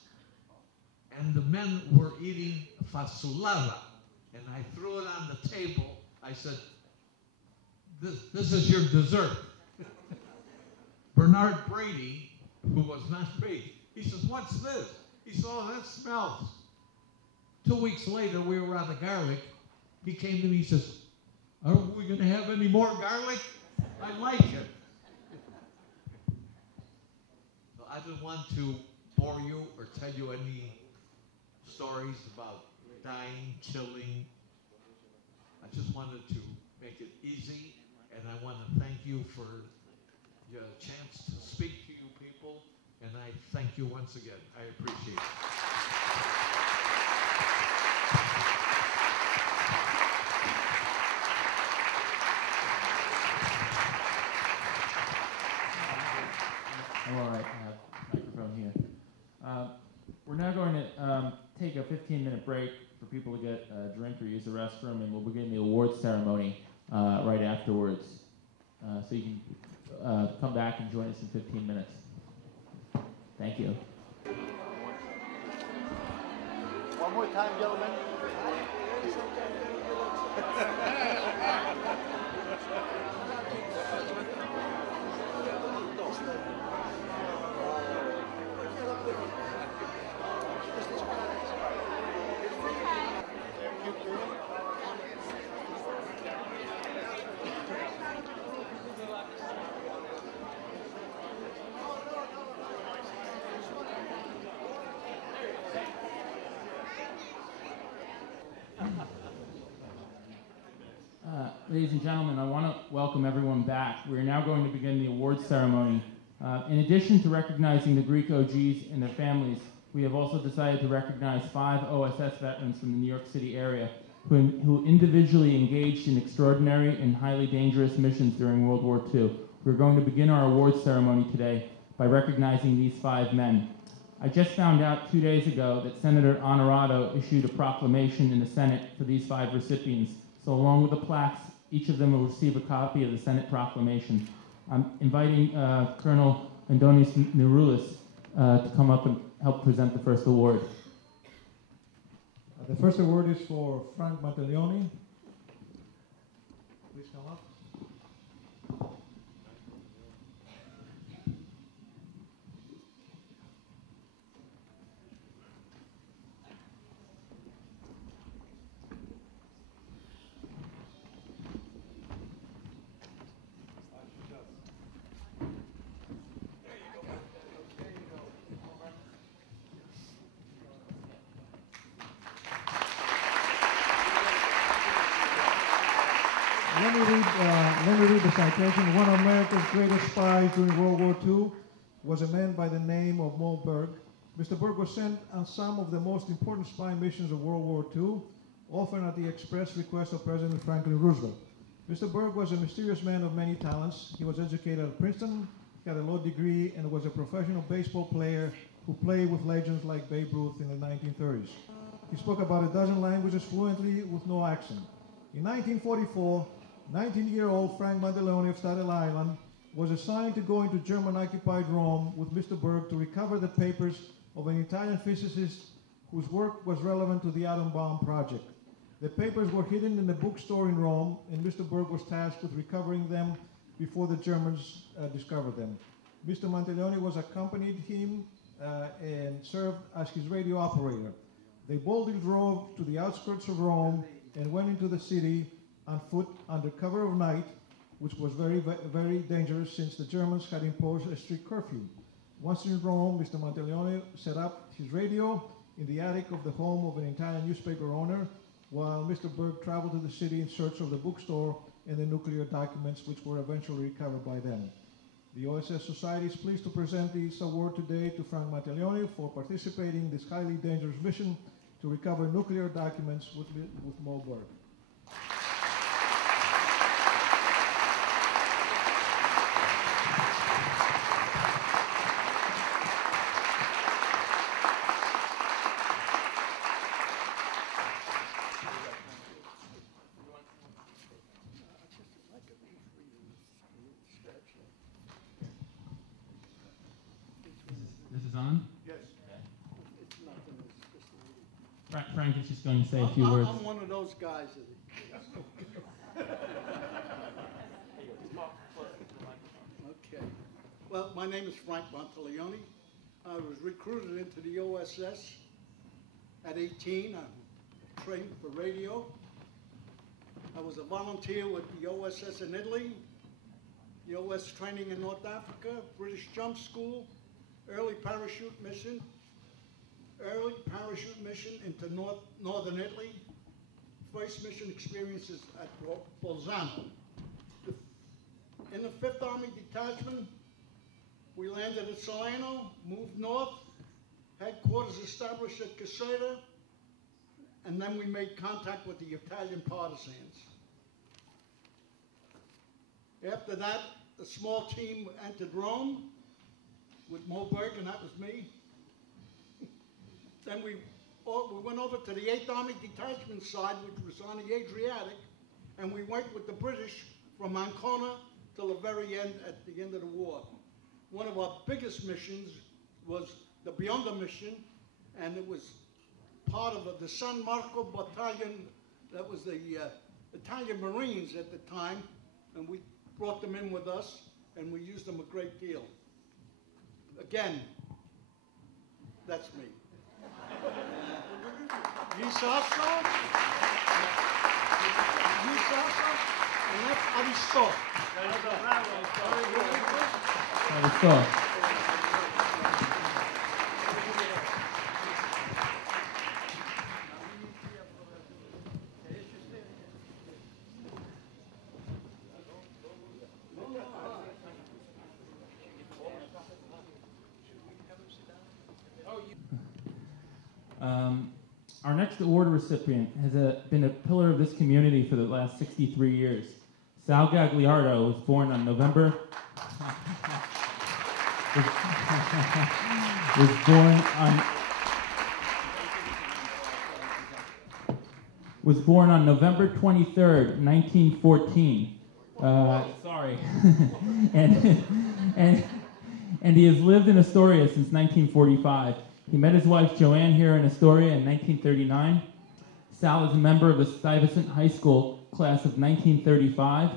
and the men were eating fasulada. And I threw it on the table. I said, this is your dessert. Bernard Brady who was not me. He says, "What's this?" He said, "Oh, that smells." 2 weeks later, we were on the garlic. He came to me and says, "Are we going to have any more garlic? I like it." So I didn't want to bore you or tell you any stories about dying, killing. I just wanted to make it easy, and I want to thank you for your chance to speak to you people, and I thank you once again. I appreciate it. All right, I have a microphone here. We're now going to take a 15-minute break for people to get a drink or use the restroom, and we'll begin the awards ceremony right afterwards. So you can come back and join us in 15 minutes. Thank you. One more time, gentlemen. Ladies and gentlemen, I want to welcome everyone back. We're now going to begin the awards ceremony. In addition to recognizing the Greek OGs and their families, we have also decided to recognize 5 OSS veterans from the New York City area who individually engaged in extraordinary and highly dangerous missions during World War II. We're going to begin our awards ceremony today by recognizing these 5 men. I just found out 2 days ago that Senator Honorato issued a proclamation in the Senate for these 5 recipients. So along with the plaques, each of them will receive a copy of the Senate proclamation. I'm inviting Colonel Andonis Neroulis to come up and help present the first award. The first award is for Frank Mattelioni. Please come up. Let me read the citation. One of America's greatest spies during World War II was a man by the name of Mo Berg. Mr. Berg was sent on some of the most important spy missions of World War II, often at the express request of President Franklin Roosevelt. Mr. Berg was a mysterious man of many talents. He was educated at Princeton, got a law degree, and was a professional baseball player who played with legends like Babe Ruth in the 1930s. He spoke about a dozen languages fluently with no accent. In 1944, 19-year-old Frank Mattelioni of Staten Island was assigned to go into German-occupied Rome with Mr. Berg to recover the papers of an Italian physicist whose work was relevant to the atom bomb project. The papers were hidden in a bookstore in Rome, and Mr. Berg was tasked with recovering them before the Germans discovered them. Mr. Mattelioni was accompanied him and served as his radio operator. They boldly drove to the outskirts of Rome and went into the city on foot under cover of night, which was very, very dangerous since the Germans had imposed a strict curfew. Once in Rome, Mr. Mattelioni set up his radio in the attic of the home of an Italian newspaper owner, while Mr. Berg traveled to the city in search of the bookstore and the nuclear documents, which were eventually recovered by them. The OSS Society is pleased to present this award today to Frank Mattelioni for participating in this highly dangerous mission to recover nuclear documents with Mo Berg. This is on? Yes. Frank is just going to say a few words. I'm one of those guys. Okay. Well, my name is Frank Monteleone. I was recruited into the OSS at 18. I trained for radio. I was a volunteer with the OSS in Italy, the OS training in North Africa, British Jump School, early parachute mission into northern Italy. First mission experiences at Bolzano. In the 5th Army Detachment, we landed at Salerno, moved north, headquarters established at Caserta, and then we made contact with the Italian partisans. After that, a small team entered Rome with Moberg, and that was me. Then we went over to the 8th Army Detachment side, which was on the Adriatic, and we worked with the British from Ancona till the very end, at the end of the war. One of our biggest missions was the Bionda mission, and it was part of the San Marco Battalion. That was the Italian Marines at the time, and we brought them in with us, and we used them a great deal. Again, that's me. Yisaso, and that's Aristo. Aristo. Our next award recipient has been a pillar of this community for the last 63 years. Sal Gagliardo was born on November was born on November 23rd, 1914. Sorry. and he has lived in Astoria since 1945. He met his wife Joanne here in Astoria in 1939. Sal is a member of the Stuyvesant High School class of 1935.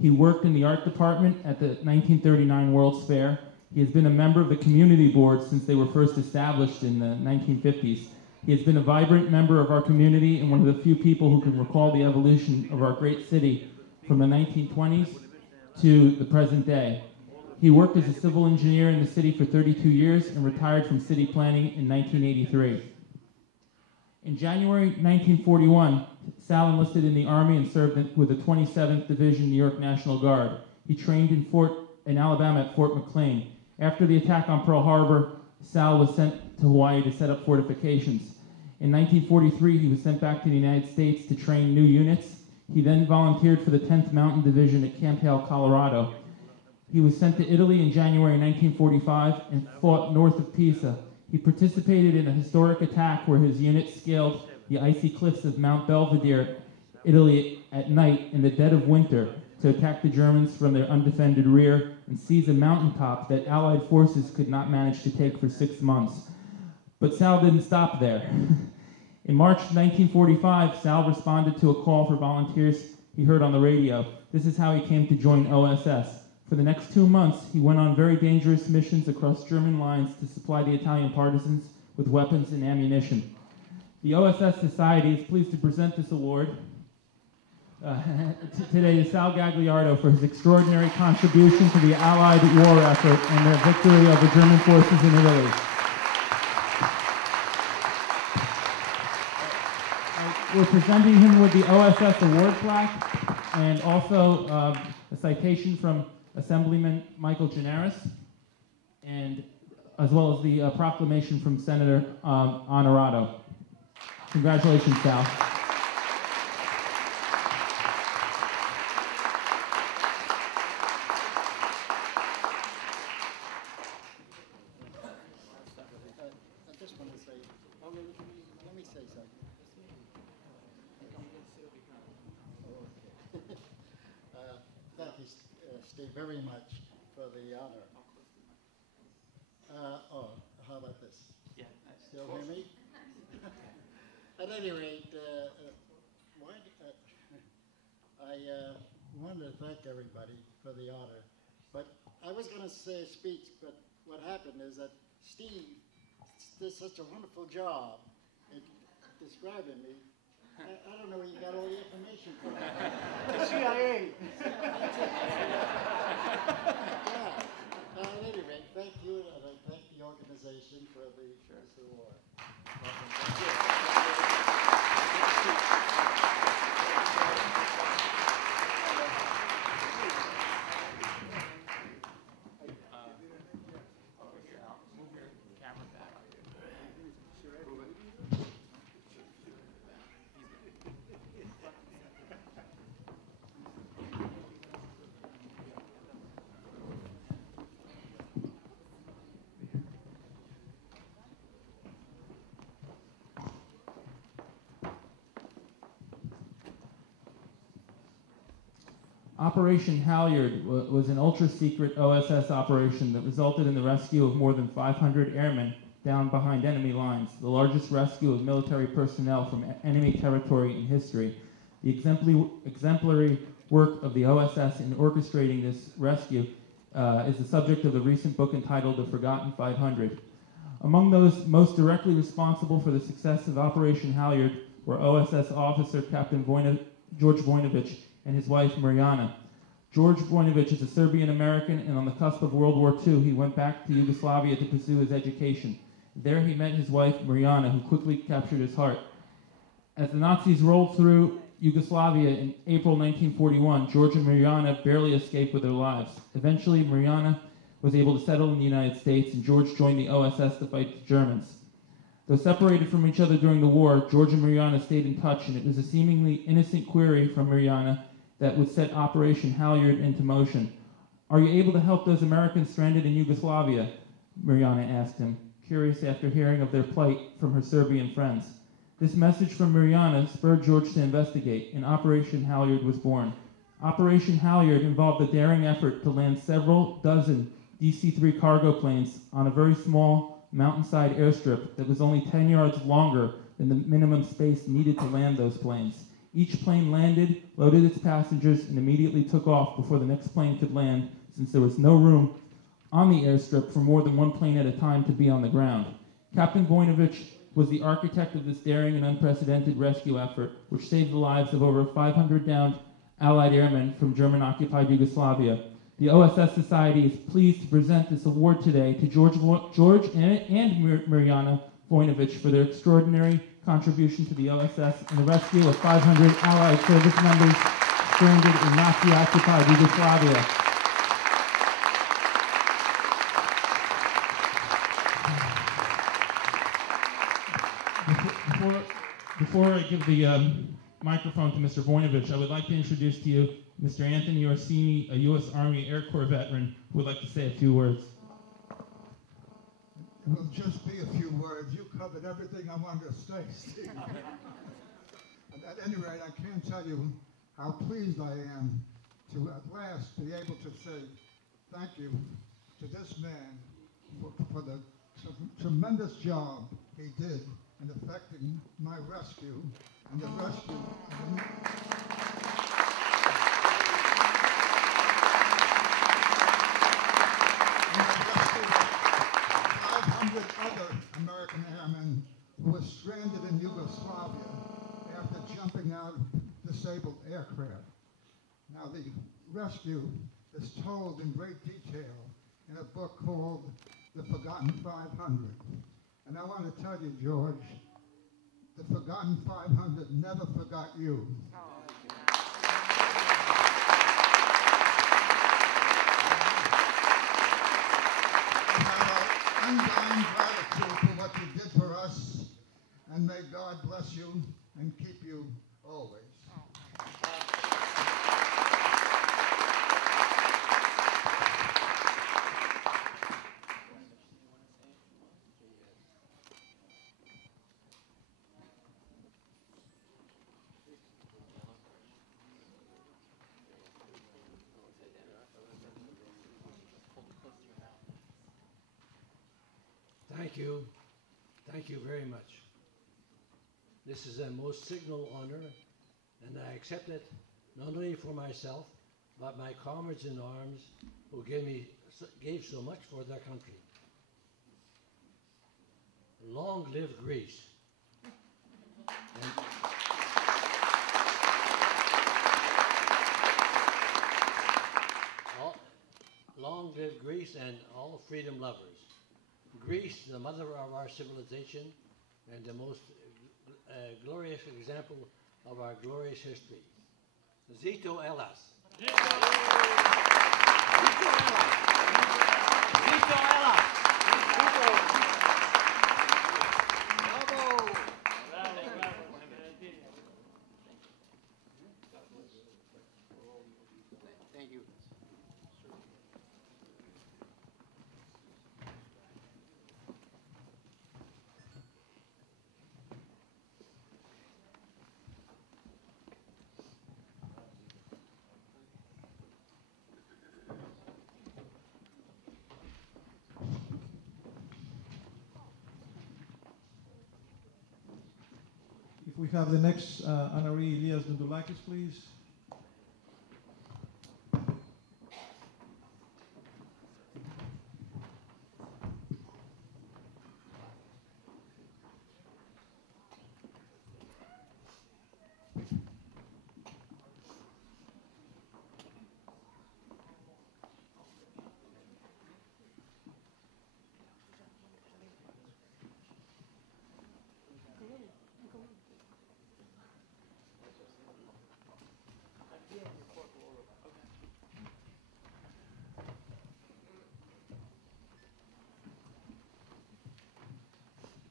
He worked in the art department at the 1939 World's Fair. He has been a member of the community board since they were first established in the 1950s. He has been a vibrant member of our community and one of the few people who can recall the evolution of our great city from the 1920s to the present day. He worked as a civil engineer in the city for 32 years and retired from city planning in 1983. In January 1941, Sal enlisted in the Army and served with the 27th Division New York National Guard. He trained in Alabama at Fort McLean. After the attack on Pearl Harbor, Sal was sent to Hawaii to set up fortifications. In 1943, he was sent back to the United States to train new units. He then volunteered for the 10th Mountain Division at Camp Hale, Colorado. He was sent to Italy in January 1945 and fought north of Pisa. He participated in a historic attack where his unit scaled the icy cliffs of Mount Belvedere, Italy, at night in the dead of winter to attack the Germans from their undefended rear and seize a mountaintop that Allied forces could not manage to take for 6 months. But Sal didn't stop there. In March 1945, Sal responded to a call for volunteers he heard on the radio. This is how he came to join OSS. For the next 2 months, he went on very dangerous missions across German lines to supply the Italian partisans with weapons and ammunition. The OSS Society is pleased to present this award today to Sal Gagliardo for his extraordinary contribution to the Allied war effort and the victory of the German forces in Italy. We're presenting him with the OSS award plaque and also a citation from Assemblyman Michael Gianaris, and as well as the proclamation from Senator Honorato. Congratulations, Sal. I just want to say, let me say something. Thank you, Steve, very much for the honor. How about this? Yeah. Still hear me? At any rate, I wanted to thank everybody for the honor, but I was going to say a speech, but what happened is that Steve did such a wonderful job in describing me. I don't know where you got all the information from. The CIA. Yeah. At any rate, thank you, and I thank the organization for the award. Thank you. Operation Halyard was an ultra-secret OSS operation that resulted in the rescue of more than 500 airmen down behind enemy lines, the largest rescue of military personnel from enemy territory in history. The exemplary work of the OSS in orchestrating this rescue is the subject of the recent book entitled The Forgotten 500. Among those most directly responsible for the success of Operation Halyard were OSS officer Captain George Vojnovic and his wife Mirjana. George Vojnovic is a Serbian-American, and on the cusp of World War II, he went back to Yugoslavia to pursue his education. There he met his wife Mirjana, who quickly captured his heart. As the Nazis rolled through Yugoslavia in April 1941, George and Mirjana barely escaped with their lives. Eventually, Mirjana was able to settle in the United States, and George joined the OSS to fight the Germans. Though separated from each other during the war, George and Mirjana stayed in touch, and it was a seemingly innocent query from Mirjana that would set Operation Halyard into motion. "Are you able to help those Americans stranded in Yugoslavia?" Mirjana asked him, curious after hearing of their plight from her Serbian friends. This message from Mirjana spurred George to investigate, and Operation Halyard was born. Operation Halyard involved a daring effort to land several dozen DC-3 cargo planes on a very small mountainside airstrip that was only 10 yards longer than the minimum space needed to land those planes. Each plane landed, loaded its passengers, and immediately took off before the next plane could land, since there was no room on the airstrip for more than one plane at a time to be on the ground. Captain Vojnovic was the architect of this daring and unprecedented rescue effort, which saved the lives of over 500 downed Allied airmen from German-occupied Yugoslavia. The OSS Society is pleased to present this award today to George and Mirjana Vojnovic for their extraordinary contribution to the OSS and the rescue of 500 Allied service members stranded in Nazi-occupied Yugoslavia. Before I give the microphone to Mr. Vojnovic, I would like to introduce to you Mr. Anthony Orsini, a U.S. Army Air Corps veteran, who would like to say a few words. It will just be a few words. You covered everything I wanted to say, Steve. At any rate, I can't tell you how pleased I am to at last be able to say thank you to this man for the tremendous job he did in effecting my rescue and the rescue of 500 other American airmen who were stranded in Yugoslavia after jumping out of disabled aircraft. Now, the rescue is told in great detail in a book called The Forgotten 500. And I want to tell you, George, the Forgotten 500 never forgot you. Undying gratitude for what you did for us, and may God bless you and keep you always. Thank you. Thank you very much. This is a most signal honor, and I accept it not only for myself, but my comrades in arms who gave me gave so much for their country. Long live Greece. And long live Greece and all freedom lovers. Greece, the mother of our civilization and the most glorious example of our glorious history. Zito Elas. Zito Elas. Zito Elas. Thank you. If we have the next honoree, Elias Dundulakis, please.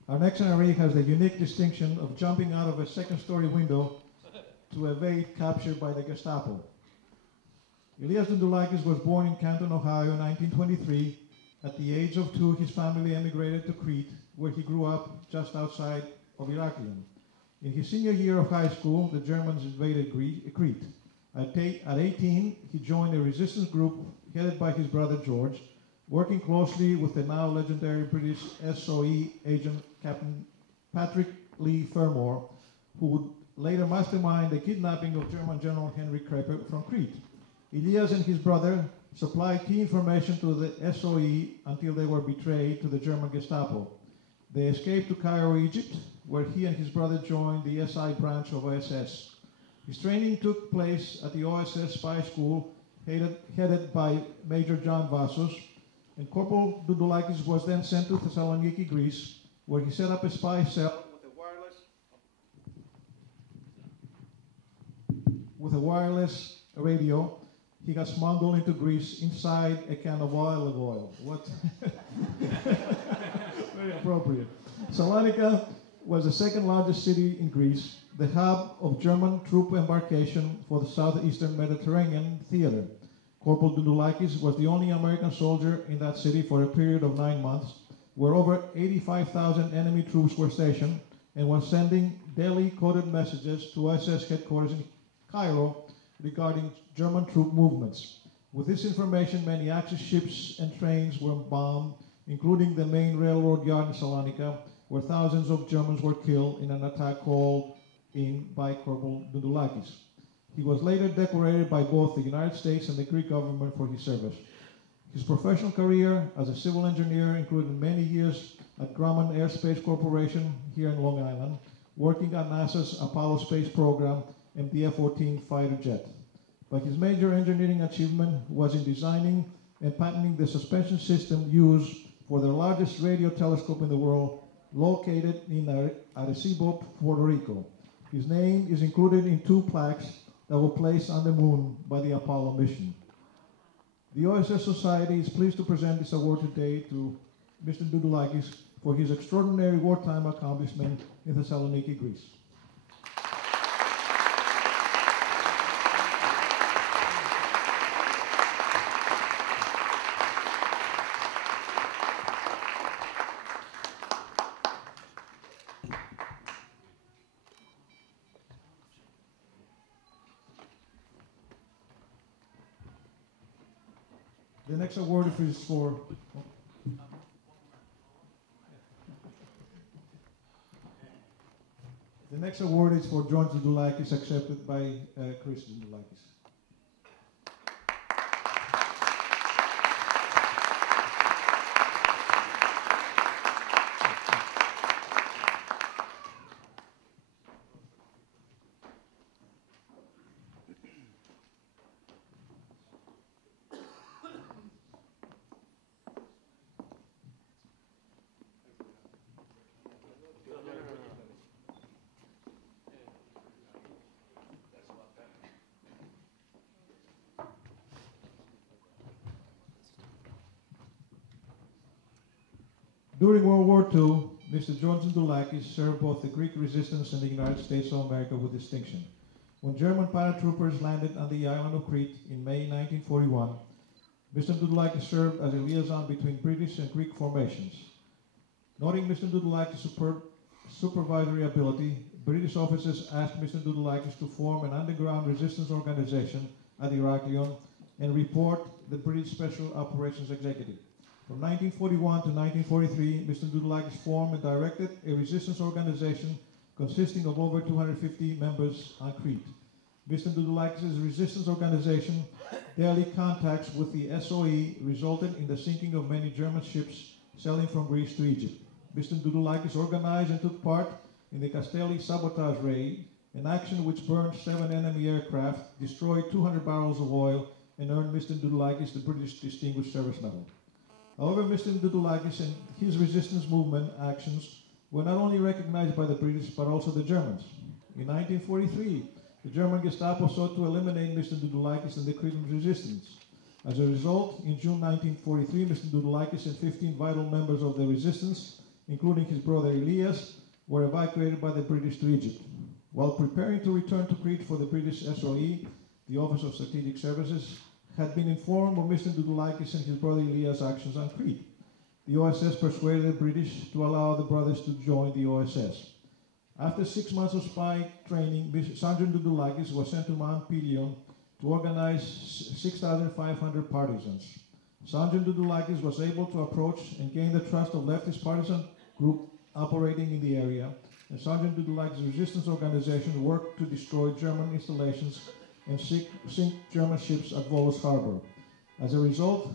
Our next honoree has the unique distinction of jumping out of a second-story window to evade capture by the Gestapo. Elias Dundulakis was born in Canton, Ohio in 1923. At the age of 2, his family emigrated to Crete, where he grew up just outside of Heraklion. In his senior year of high school, the Germans invaded Crete. At 18, he joined a resistance group headed by his brother George, working closely with the now legendary British SOE agent Captain Patrick Lee Fermor, who would later mastermind the kidnapping of German General Henry Kriepe from Crete. Elias and his brother supplied key information to the SOE until they were betrayed to the German Gestapo. They escaped to Cairo, Egypt, where he and his brother joined the SI branch of OSS. His training took place at the OSS spy school headed by Major John Vassos, and Corporal Dundulakis was then sent to Thessaloniki, Greece, where he set up a spy cell with a wireless radio he got smuggled into Greece inside a can of olive oil. What? Very appropriate. Salonika was the second largest city in Greece, the hub of German troop embarkation for the southeastern Mediterranean theater. Corporal Dundulakis was the only American soldier in that city for a period of 9 months, where over 85,000 enemy troops were stationed and was sending daily coded messages to OSS headquarters in Cairo regarding German troop movements. With this information, many Axis ships and trains were bombed, including the main railroad yard in Salonika, where thousands of Germans were killed in an attack called in by Corporal Dundulakis. He was later decorated by both the United States and the Greek government for his service. His professional career as a civil engineer included many years at Grumman Airspace Corporation here in Long Island, working on NASA's Apollo space program and the F-14 fighter jet. But his major engineering achievement was in designing and patenting the suspension system used for the largest radio telescope in the world, located in Arecibo, Puerto Rico. His name is included in 2 plaques that were placed on the moon by the Apollo mission. The OSS Society is pleased to present this award today to Mr. Dundulakis for his extraordinary wartime accomplishment in Thessaloniki, Greece. The next award is for George Dundulakis, accepted by Chris Dundulakis. During World War II, Mr. George Ndulakis served both the Greek resistance and the United States of America with distinction. When German paratroopers landed on the island of Crete in May 1941, Mr. Ndulakis served as a liaison between British and Greek formations. Noting Mr. Ndulakis' superb supervisory ability, British officers asked Mr. Ndulakis to form an underground resistance organization at Heraklion and report the British Special Operations Executive. From 1941 to 1943, Mr. Ndulakis formed and directed a resistance organization consisting of over 250 members on Crete. Mr. Ndulakis' resistance organization daily contacts with the SOE resulted in the sinking of many German ships sailing from Greece to Egypt. Mr. Ndulakis organized and took part in the Castelli sabotage raid, an action which burned 7 enemy aircraft, destroyed 200 barrels of oil, and earned Mr. Ndulakis the British Distinguished Service Medal. However, Mr. Ndulakis and his resistance movement actions were not only recognized by the British, but also the Germans. In 1943, the German Gestapo sought to eliminate Mr. Ndulakis and the Cretan resistance. As a result, in June 1943, Mr. Ndulakis and 15 vital members of the resistance, including his brother Elias, were evacuated by the British to Egypt. While preparing to return to Crete for the British SOE, the Office of Strategic Services had been informed of Mr. Ndulakis and his brother Elias' actions on Crete. The OSS persuaded the British to allow the brothers to join the OSS. After 6 months of spy training, Sergeant Ndulakis was sent to Mount Pelion to organize 6,500 partisans. Sergeant Ndulakis was able to approach and gain the trust of leftist partisan group operating in the area, and Sergeant Ndulakis' resistance organization worked to destroy German installations and sink German ships at Volos Harbor. As a result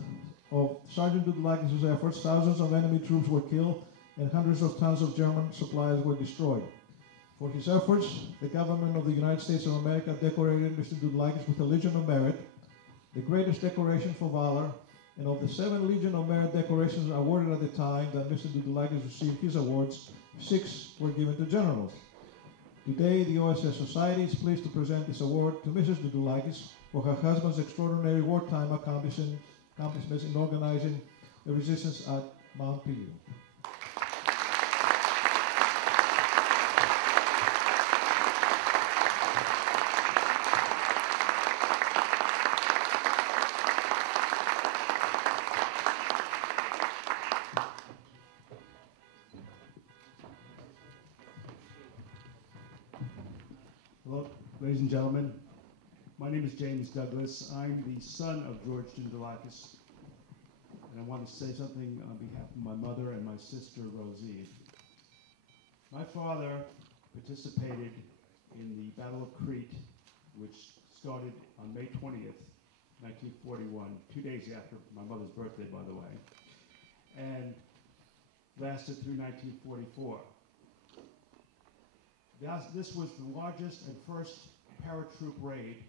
of Sergeant Ndulakis' efforts, thousands of enemy troops were killed and hundreds of tons of German supplies were destroyed. For his efforts, the government of the United States of America decorated Mr. Ndulakis with the Legion of Merit, the greatest decoration for valor, and of the 7 Legion of Merit decorations awarded at the time that Mr. Ndulakis received his awards, 6 were given to generals. Today, the OSS Society is pleased to present this award to Mrs. Ndulakis for her husband's extraordinary wartime accomplishments in organizing the resistance at Mount Pelion. Hello, ladies and gentlemen. My name is James Douglas. I'm the son of George Ndulakis, and I want to say something on behalf of my mother and my sister, Rosie. My father participated in the Battle of Crete, which started on May 20th, 1941, 2 days after my mother's birthday, by the way, and lasted through 1944. This was the largest and first paratroop raid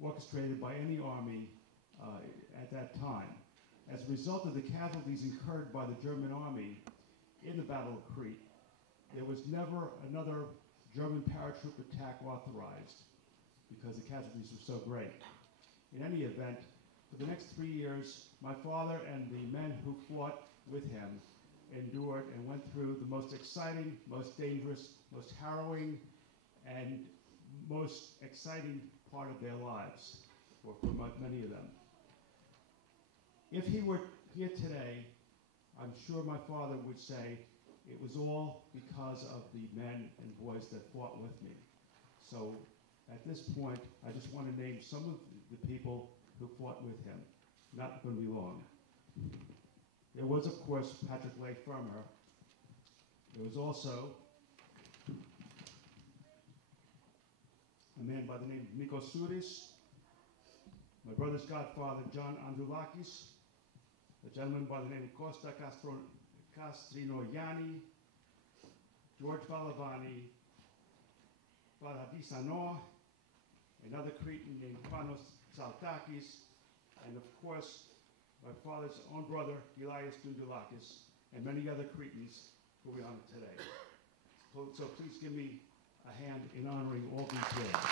orchestrated by any army at that time. As a result of the casualties incurred by the German army in the Battle of Crete, there was never another German paratroop attack authorized because the casualties were so great. In any event, for the next 3 years, my father and the men who fought with him endured and went through the most exciting, most dangerous, most harrowing, and most exciting part of their lives, for many of them. If he were here today, I'm sure my father would say it was all because of the men and boys that fought with me. So at this point, I just want to name some of the people who fought with him. Not going to be long. There was, of course, Patrick Leigh Fermer. There was also a man by the name of Nikos Souris, my brother's godfather, John Androulakis, a gentleman by the name of Costa Castrinoiani, George Valavani, Varadisano, another Cretan named Panos Tsaltakis, and of course, my father's own brother, Elias Ndulakis, and many other Cretans who we honor today. So please give me a hand in honoring all these names.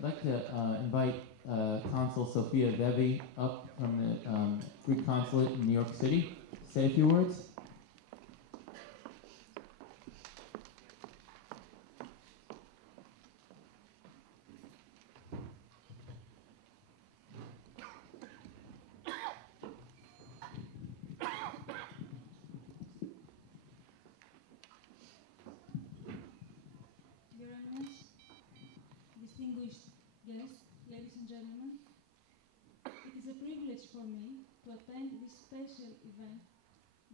I'd like to invite Consul Sophia Devi up from the Greek Consulate in New York City to say a few words. Your Eminence, distinguished guests, ladies and gentlemen, it is a privilege for me to attend this special event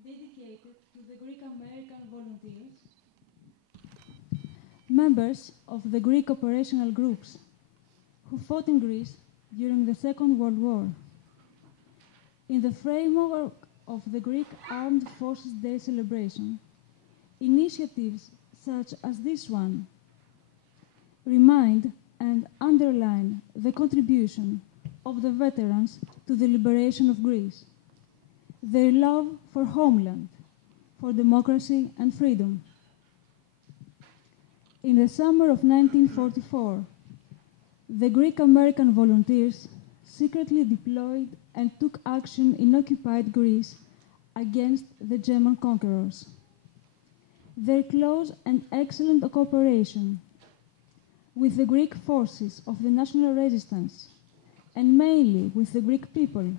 dedicated to the Greek American volunteers, members of the Greek Operational Groups, who fought in Greece during the Second World War. In the framework of the Greek Armed Forces Day celebration, initiatives such as this one remind and underline the contribution of the veterans to the liberation of Greece, their love for homeland, for democracy and freedom. In the summer of 1944, the Greek American volunteers secretly deployed and took action in occupied Greece against the German conquerors. Their close and excellent cooperation with the Greek forces of the national resistance, and mainly with the Greek people,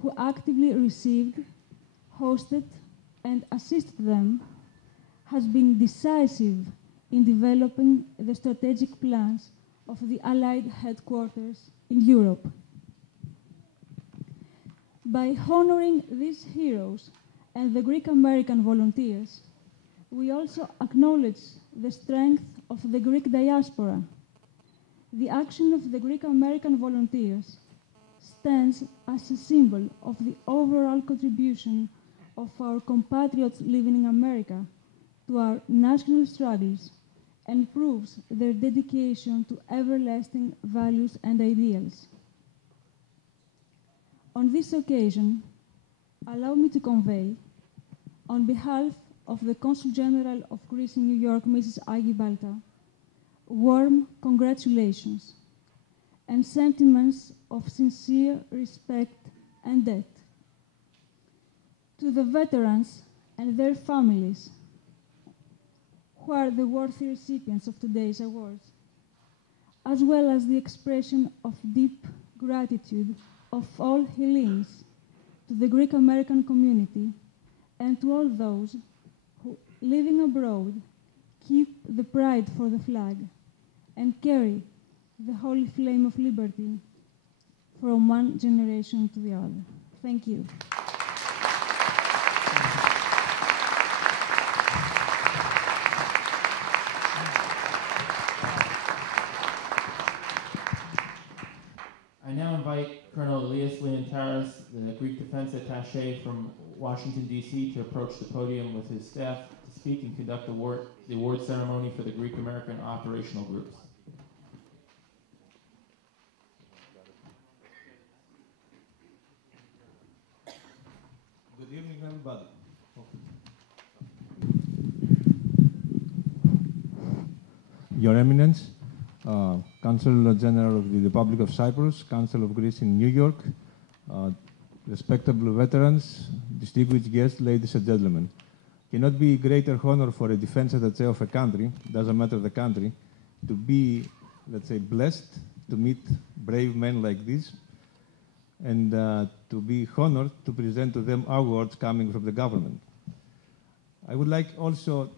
who actively received, hosted, and assisted them, has been decisive in developing the strategic plans of the Allied headquarters in Europe. By honoring these heroes and the Greek American volunteers, we also acknowledge the strength of the Greek diaspora. The action of the Greek American volunteers stands as a symbol of the overall contribution of our compatriots living in America to our national struggles and proves their dedication to everlasting values and ideals. On this occasion, allow me to convey, on behalf of the Consul General of Greece in New York, Mrs. Agi Balta, warm congratulations and sentiments of sincere respect and debt. To the veterans and their families, who are the worthy recipients of today's awards, as well as the expression of deep gratitude of all Hellenes to the Greek American community and to all those who, living abroad, keep the pride for the flag and carry the holy flame of liberty from one generation to the other. Thank you. I now invite Colonel Elias Leontaris, the Greek Defense Attaché from Washington, D.C., to approach the podium with his staff to speak and conduct the award ceremony for the Greek American Operational Groups. Good evening, everybody. Your Eminence, Consul General of the Republic of Cyprus, Council of Greece in New York, respectable veterans, distinguished guests, ladies and gentlemen. Cannot be greater honor for a defense attaché of a country, doesn't matter the country, to be, let's say, blessed to meet brave men like this, and to be honored to present to them awards coming from the government. I would like also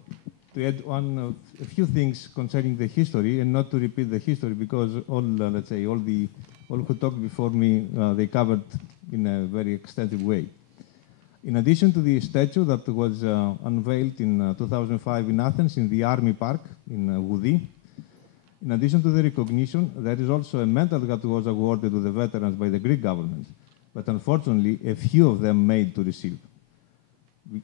to add on a few things concerning the history, and not to repeat the history, because all, let's say, all who talked before me, they covered in a very extensive way. In addition to the statue that was unveiled in 2005 in Athens, in the Army Park in WWII, in addition to the recognition, there is also a medal that was awarded to the veterans by the Greek government, but unfortunately, a few of them made to receive.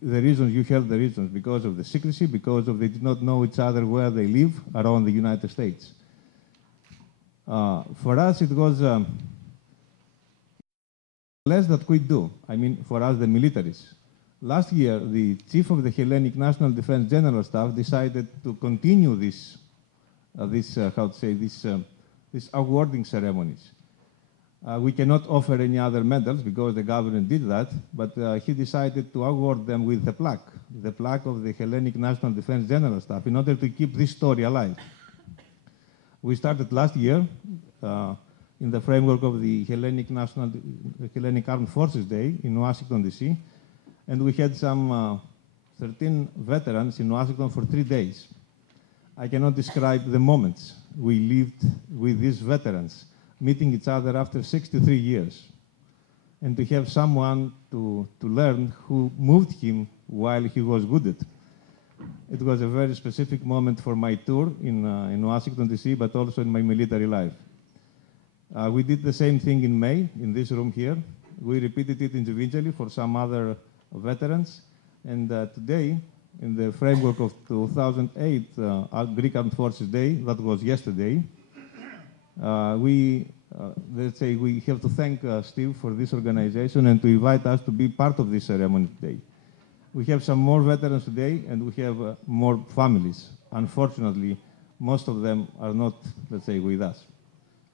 The reasons, you heard the reasons, because of the secrecy, because of they did not know each other where they live around the United States. For us, it was less that we do. I mean, for us, the militaries. Last year, the chief of the Hellenic National Defense General Staff decided to continue this these awarding ceremonies. We cannot offer any other medals because the government did that, but he decided to award them with the plaque of the Hellenic National Defense General Staff, in order to keep this story alive. We started last year in the framework of the Hellenic Armed Forces Day in Washington, D.C., and we had some 13 veterans in Washington for 3 days. I cannot describe the moments we lived with these veterans, meeting each other after 63 years, and to have someone to learn who moved him while he was wounded. It was a very specific moment for my tour in Washington, D.C., but also in my military life. We did the same thing in May, in this room here. We repeated it individually for some other veterans, and today, in the framework of 2008 Greek Armed Forces Day, that was yesterday, let's say we have to thank Steve for this organization and to invite us to be part of this ceremony today. We have some more veterans today, and we have more families. Unfortunately, most of them are not, let's say, with us.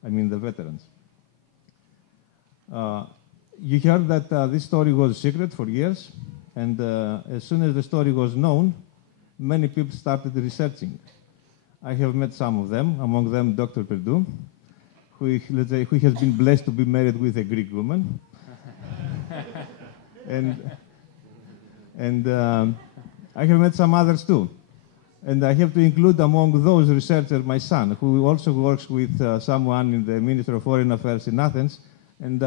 I mean the veterans. You heard that this story was secret for years, and as soon as the story was known, many people started researching. I have met some of them, among them Dr. Perdue, who, let's say, who has been blessed to be married with a Greek woman. and I have met some others too. And I have to include among those researchers my son, who also works with someone in the Ministry of Foreign Affairs in Athens. And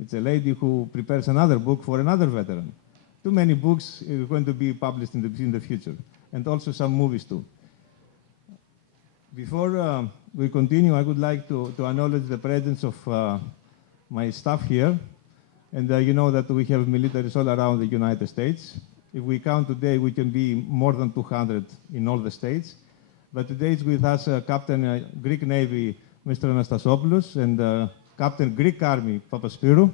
it's a lady who prepares another book for another veteran. Too many books are going to be published in the future, and also some movies too. Before we continue, I would like to acknowledge the presence of my staff here. And you know that we have militaries all around the United States. If we count today, we can be more than 200 in all the states. But today is with us Captain Greek Navy, Mr. Anastasopoulos, and Captain Greek Army, Papaspyrou,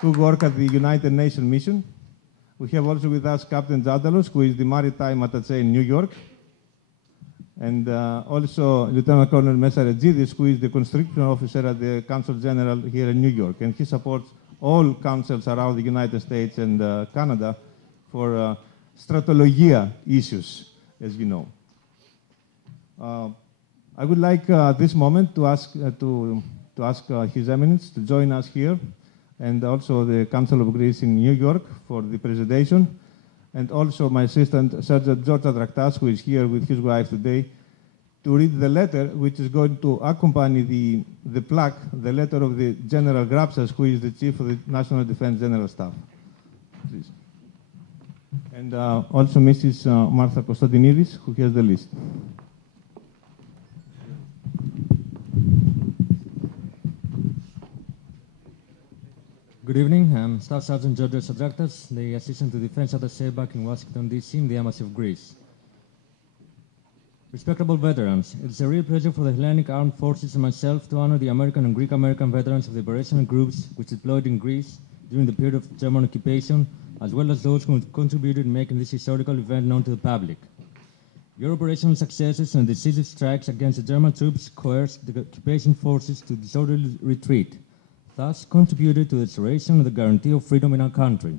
who work at the United Nations mission. We have also with us Captain Statharos, who is the maritime attaché in New York, and also Lieutenant Colonel Mesaregidis, who is the conscription officer at the Consul General here in New York, and he supports all councils around the United States and Canada for stratologia issues, as you know. I would like this moment to ask His Eminence to join us here, and also the Council of Greece in New York for the presentation, and also my assistant, Sergeant George Adraktas, who is here with his wife today, to read the letter which is going to accompany the plaque, the letter of the General Grapsas, who is the Chief of the National Defense General Staff. Please. And also Mrs. Martha Kostadinidis, who has the list. Good evening. I'm Staff Sergeant Georgios Adraktas, the Assistant to Defense Attaché back in Washington, D.C. in the Embassy of Greece. Respectable veterans, it is a real pleasure for the Hellenic Armed Forces and myself to honor the American and Greek-American veterans of the operational groups which deployed in Greece during the period of German occupation, as well as those who contributed in making this historical event known to the public. Your operational successes and decisive strikes against the German troops coerced the occupation forces to disorderly retreat, thus contributed to the restoration of the guarantee of freedom in our country.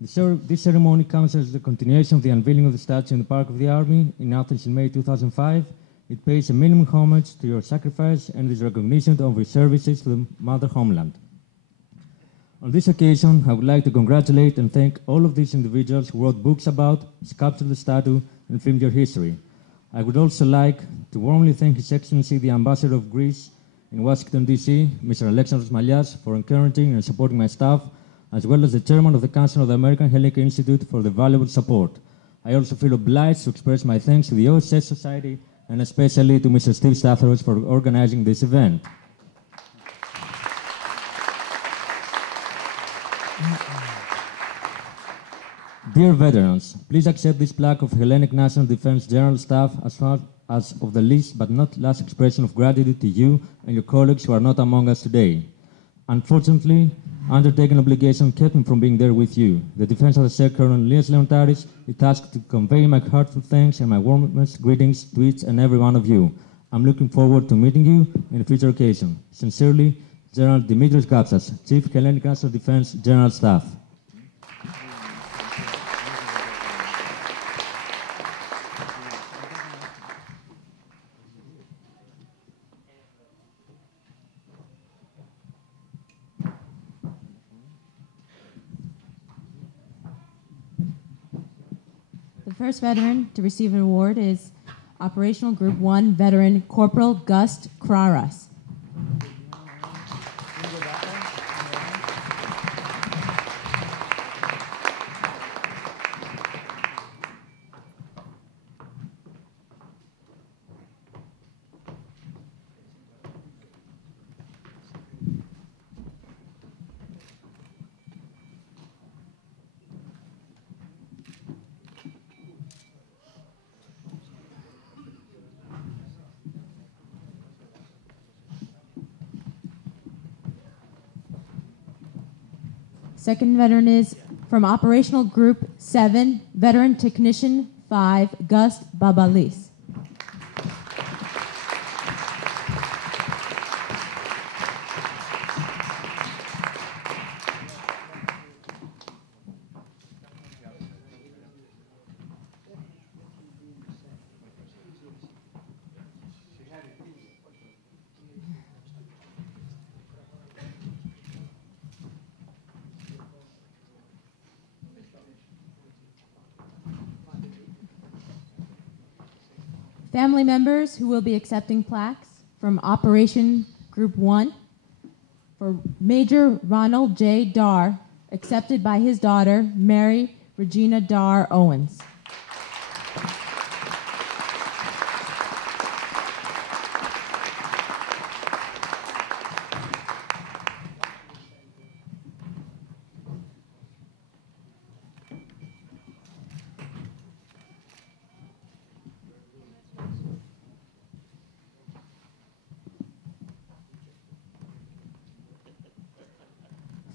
This ceremony comes as the continuation of the unveiling of the statue in the Park of the Army in Athens in May 2005. It pays a minimum homage to your sacrifice and is recognition of your services to the mother homeland. On this occasion, I would like to congratulate and thank all of these individuals who wrote books about, sculpted the statue, and filmed your history. I would also like to warmly thank His Excellency, the Ambassador of Greece in Washington, D.C., Mr. Alexandros Malias, for encouraging and supporting my staff, as well as the Chairman of the Council of the American Hellenic Institute for the valuable support. I also feel obliged to express my thanks to the OSS Society and especially to Mr. Steven Statharos for organizing this event. Dear veterans, please accept this plaque of Hellenic National Defense General Staff as of the least but not last expression of gratitude to you and your colleagues who are not among us today. Unfortunately, undertaking obligation kept me from being there with you. The Defense Attaché Colonel Elias Leontaris is tasked to convey my heartfelt thanks and my warmest greetings to each and every one of you. I'm looking forward to meeting you in a future occasion. Sincerely, General Dimitrios Kapsas, Chief Hellenic National Defense General Staff. The first veteran to receive an award is Operational Group 1 veteran Corporal Gust Kraras. Second veteran is from Operational Group 7, Veteran Technician 5, Gust Babalis. Family members who will be accepting plaques from Operation Group 1 for Major Ronald J. Darr, accepted by his daughter, Mary Regina Darr Owens.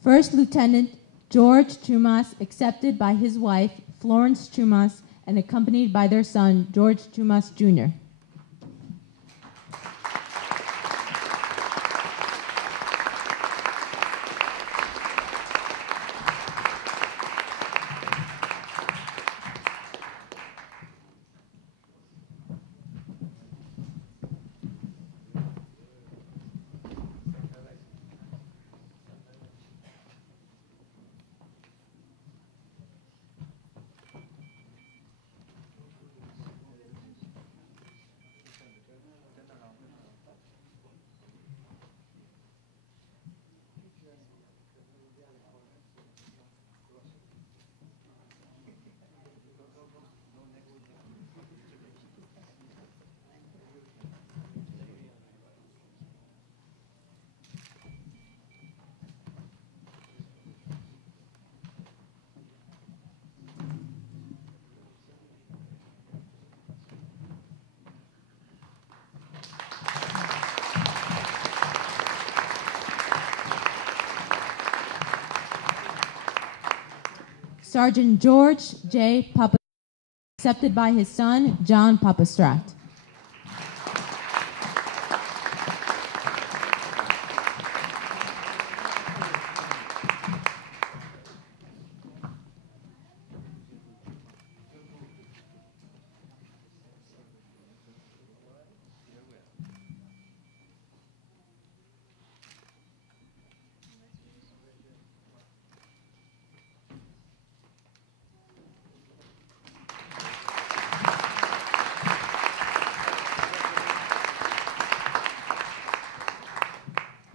First Lieutenant George Chumas, accepted by his wife, Florence Chumas, and accompanied by their son, George Chumas, Jr. Sergeant George J. Papa, accepted by his son, John Papastrat.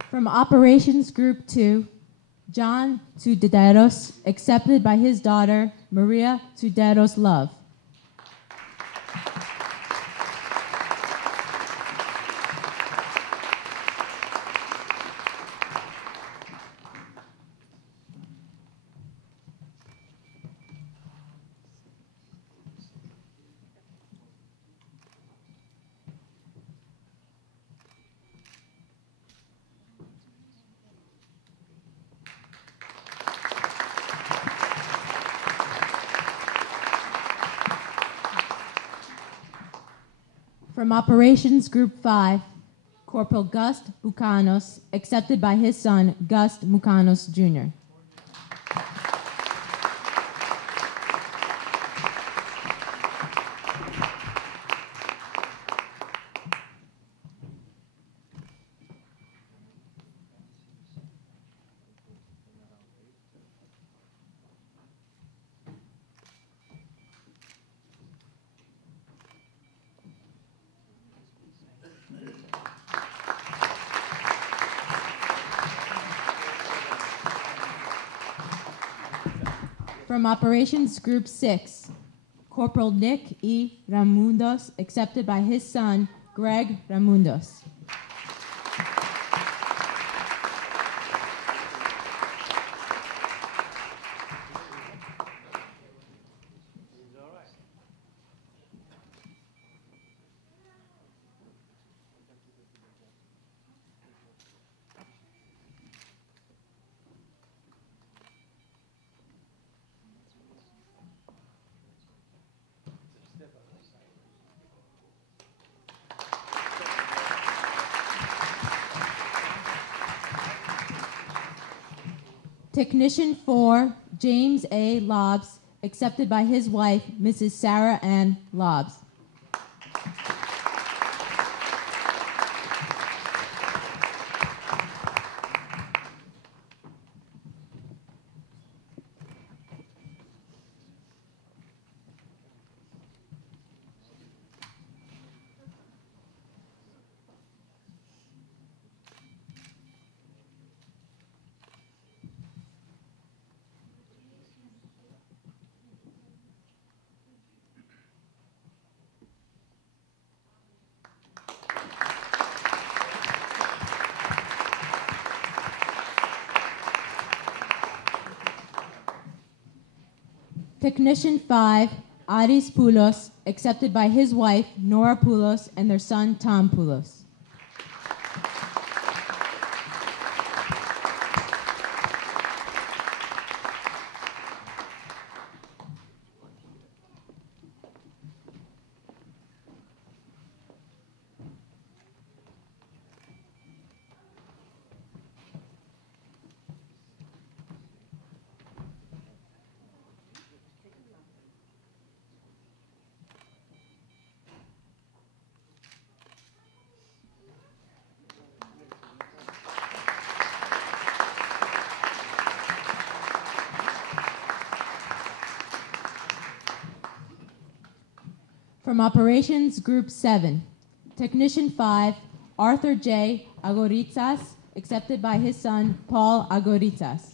From Operations Group 2, John Tsudaderos, accepted by his daughter, Maria Tsudaderos Love. From Operations Group 5, Corporal Gust Bucanos, accepted by his son, Gust Bucanos, Jr. From Operations Group 6, Corporal Nick E. Ramundos, accepted by his son, Greg Ramundos. Technician 4, James A. Lobbs, accepted by his wife, Mrs. Sarah Ann Lobbs. Technician 5, Aris Poulos, accepted by his wife, Nora Poulos, and their son, Tom Poulos. From Operations Group 7, Technician 5, Arthur J. Agoritsas, accepted by his son, Paul Agoritsas.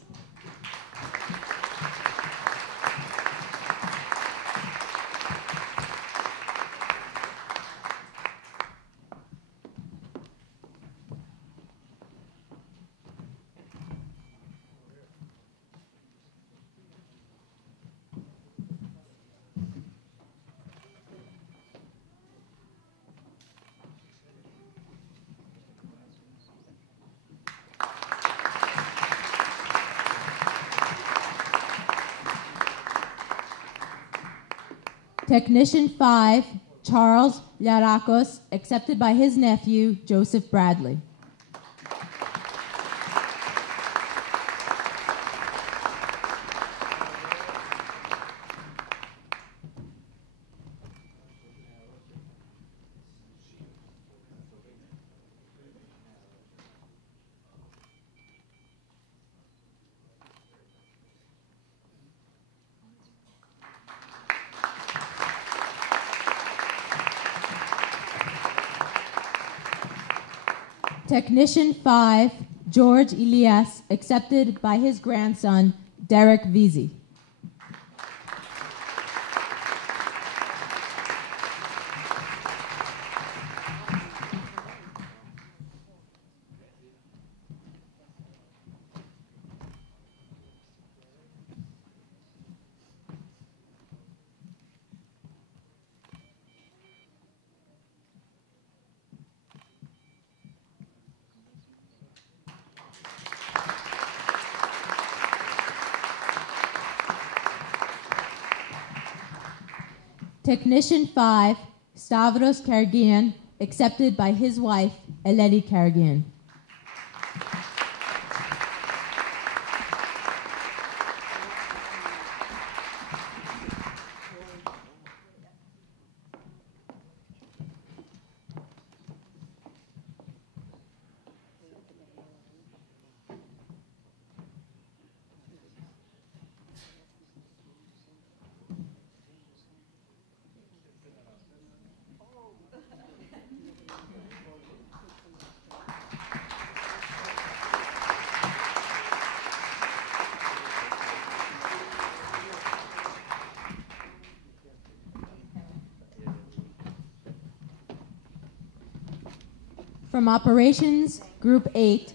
Technician 5, Charles Yarakos, accepted by his nephew, Joseph Bradley. Technician 5, George Elias, accepted by his grandson, Derek Veazey. Technician 5, Stavros Karagian, accepted by his wife, Eleni Karagian. From Operations Group 8,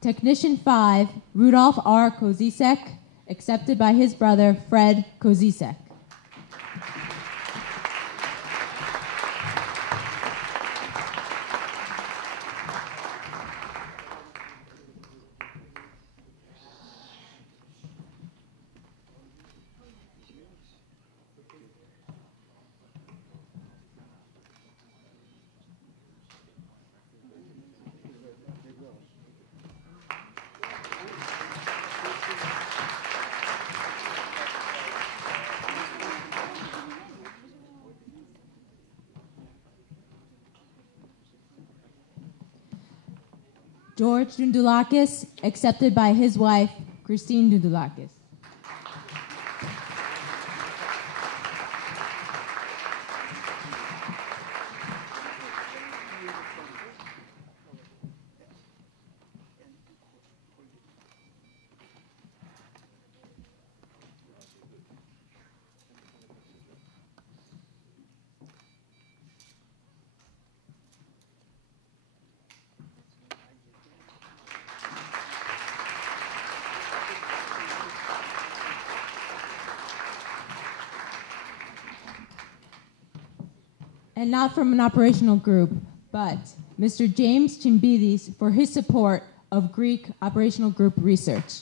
Technician 5, Rudolph R. Kozisek, accepted by his brother, Fred Kozisek. George Dundulakis, accepted by his wife, Christine Dundulakis. And not from an operational group, but Mr. James Chimbidis for his support of Greek Operational Group research.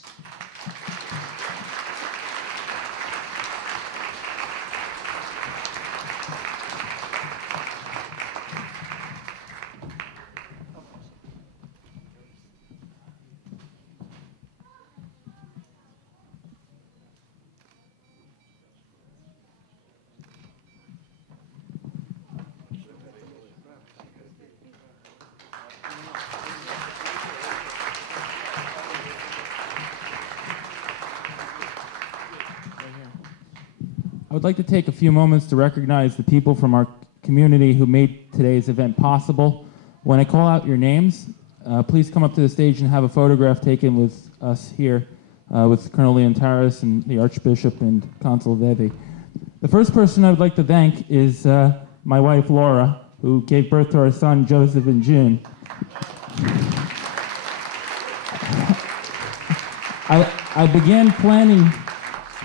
I would like to take a few moments to recognize the people from our community who made today's event possible. When I call out your names, please come up to the stage and have a photograph taken with us here, with Colonel Statharos and the Archbishop and Consul Vevi. The first person I would like to thank is my wife, Laura, who gave birth to our son, Joseph, in June. I began planning.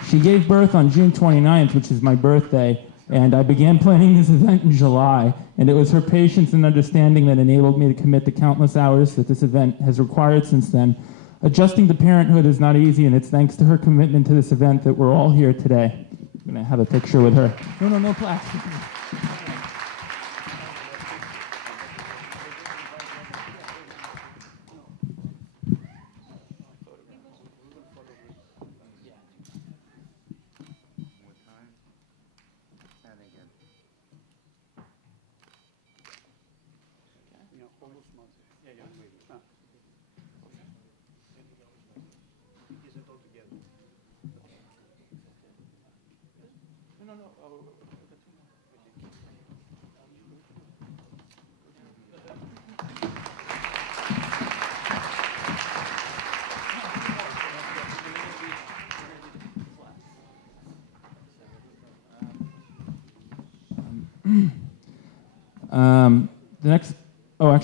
She gave birth on June 29th, which is my birthday, and I began planning this event in July, and it was her patience and understanding that enabled me to commit the countless hours that this event has required since then. Adjusting to parenthood is not easy, and it's thanks to her commitment to this event that we're all here today. I'm going to have a picture with her. No plaque.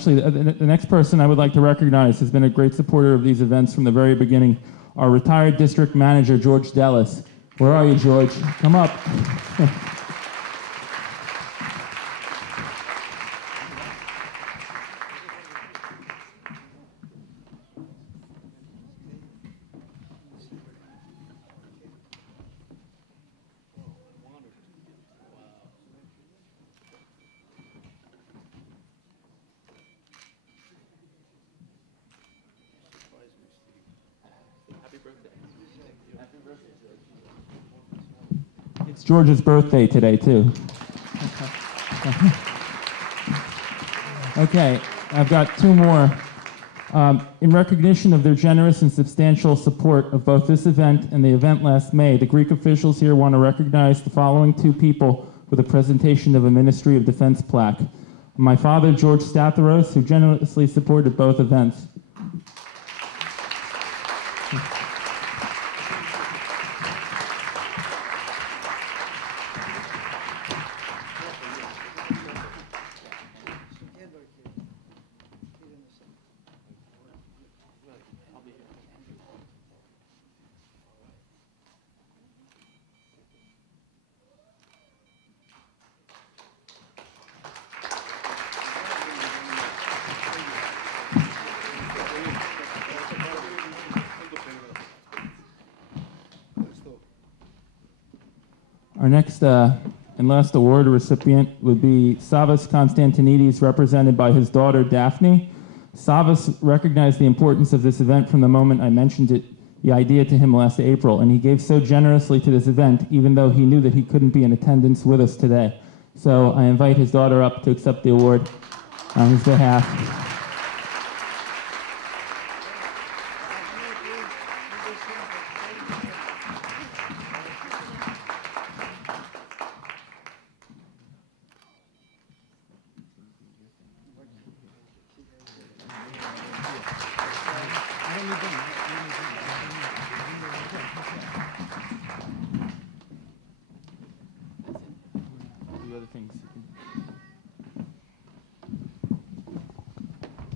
The next person I would like to recognize has been a great supporter of these events from the very beginning, our retired district manager, George Dellis. Where are you, George? Come up. It's George's birthday today, too. Okay, I've got two more. In recognition of their generous and substantial support of both this event and the event last May, the Greek officials here want to recognize the following two people with a presentation of a Ministry of Defense plaque. My father, George Statharos, who generously supported both events. Our next and last award recipient would be Savas Konstantinides, represented by his daughter Daphne. Savas recognized the importance of this event from the moment I mentioned the idea to him last April, and he gave so generously to this event, even though he knew that he couldn't be in attendance with us today. So I invite his daughter up to accept the award on his behalf.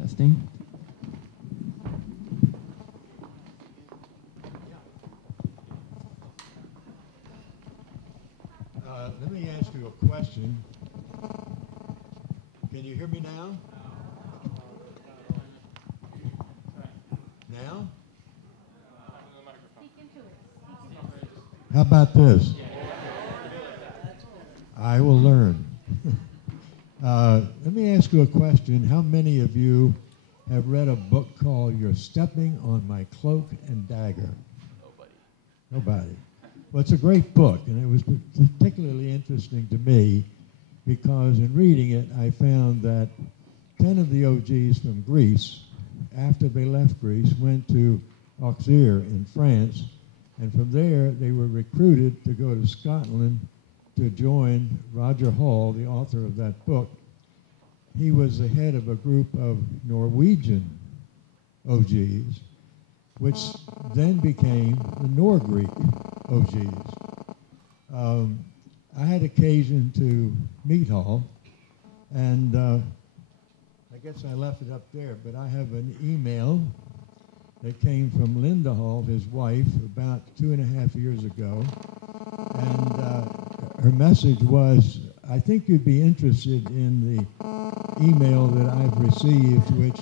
Testing. Let me ask you a question. Can you hear me now? Now? How about this? I will learn. Let me ask you a question. How many of you have read a book called You're Stepping on My Cloak and Dagger? Nobody. Well, it's a great book, and it was particularly interesting to me because in reading it, I found that 10 of the OGs from Greece, after they left Greece, went to Auxerre in France, and from there they were recruited to go to Scotland to join Roger Hall, the author of that book. He was the head of a group of Norwegian OGs, which then became the Nor-Greek OGs. I had occasion to meet Hall, and I guess I left it up there, but I have an email that came from Linda Hall, his wife, about 2.5 years ago, and her message was, I think you'd be interested in the email that I've received, which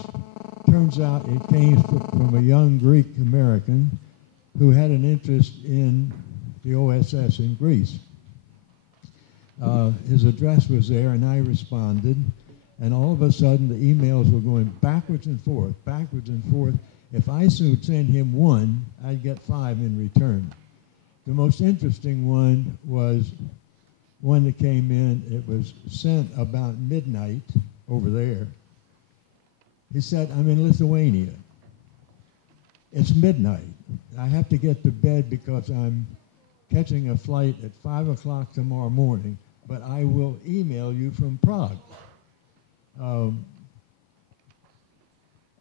turns out it came from a young Greek American who had an interest in the OSS in Greece. His address was there, and I responded, and all of a sudden the emails were going backwards and forth, backwards and forth. If I would send him one, I'd get 5 in return. The most interesting one was one that came in. It was sent about midnight over there. He said, I'm in Lithuania. It's midnight. I have to get to bed because I'm catching a flight at 5 o'clock tomorrow morning, but I will email you from Prague.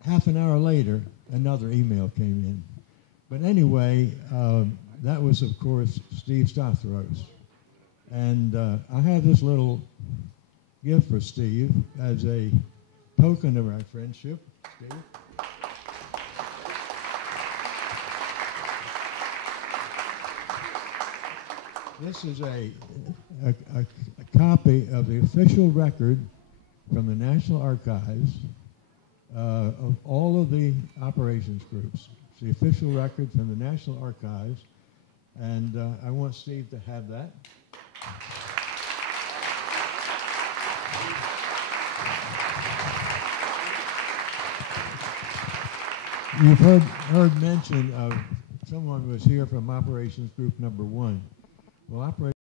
Half an hour later, another email came in. But anyway, that was, of course, Steve Statharos. And I have this little gift for Steve as a token of our friendship. Steve? This is a copy of the official record from the National Archives of all of the operations groups. It's the official record from the National Archives, and I want Steve to have that. You've heard mention of someone was here from Operations Group number 1. Well,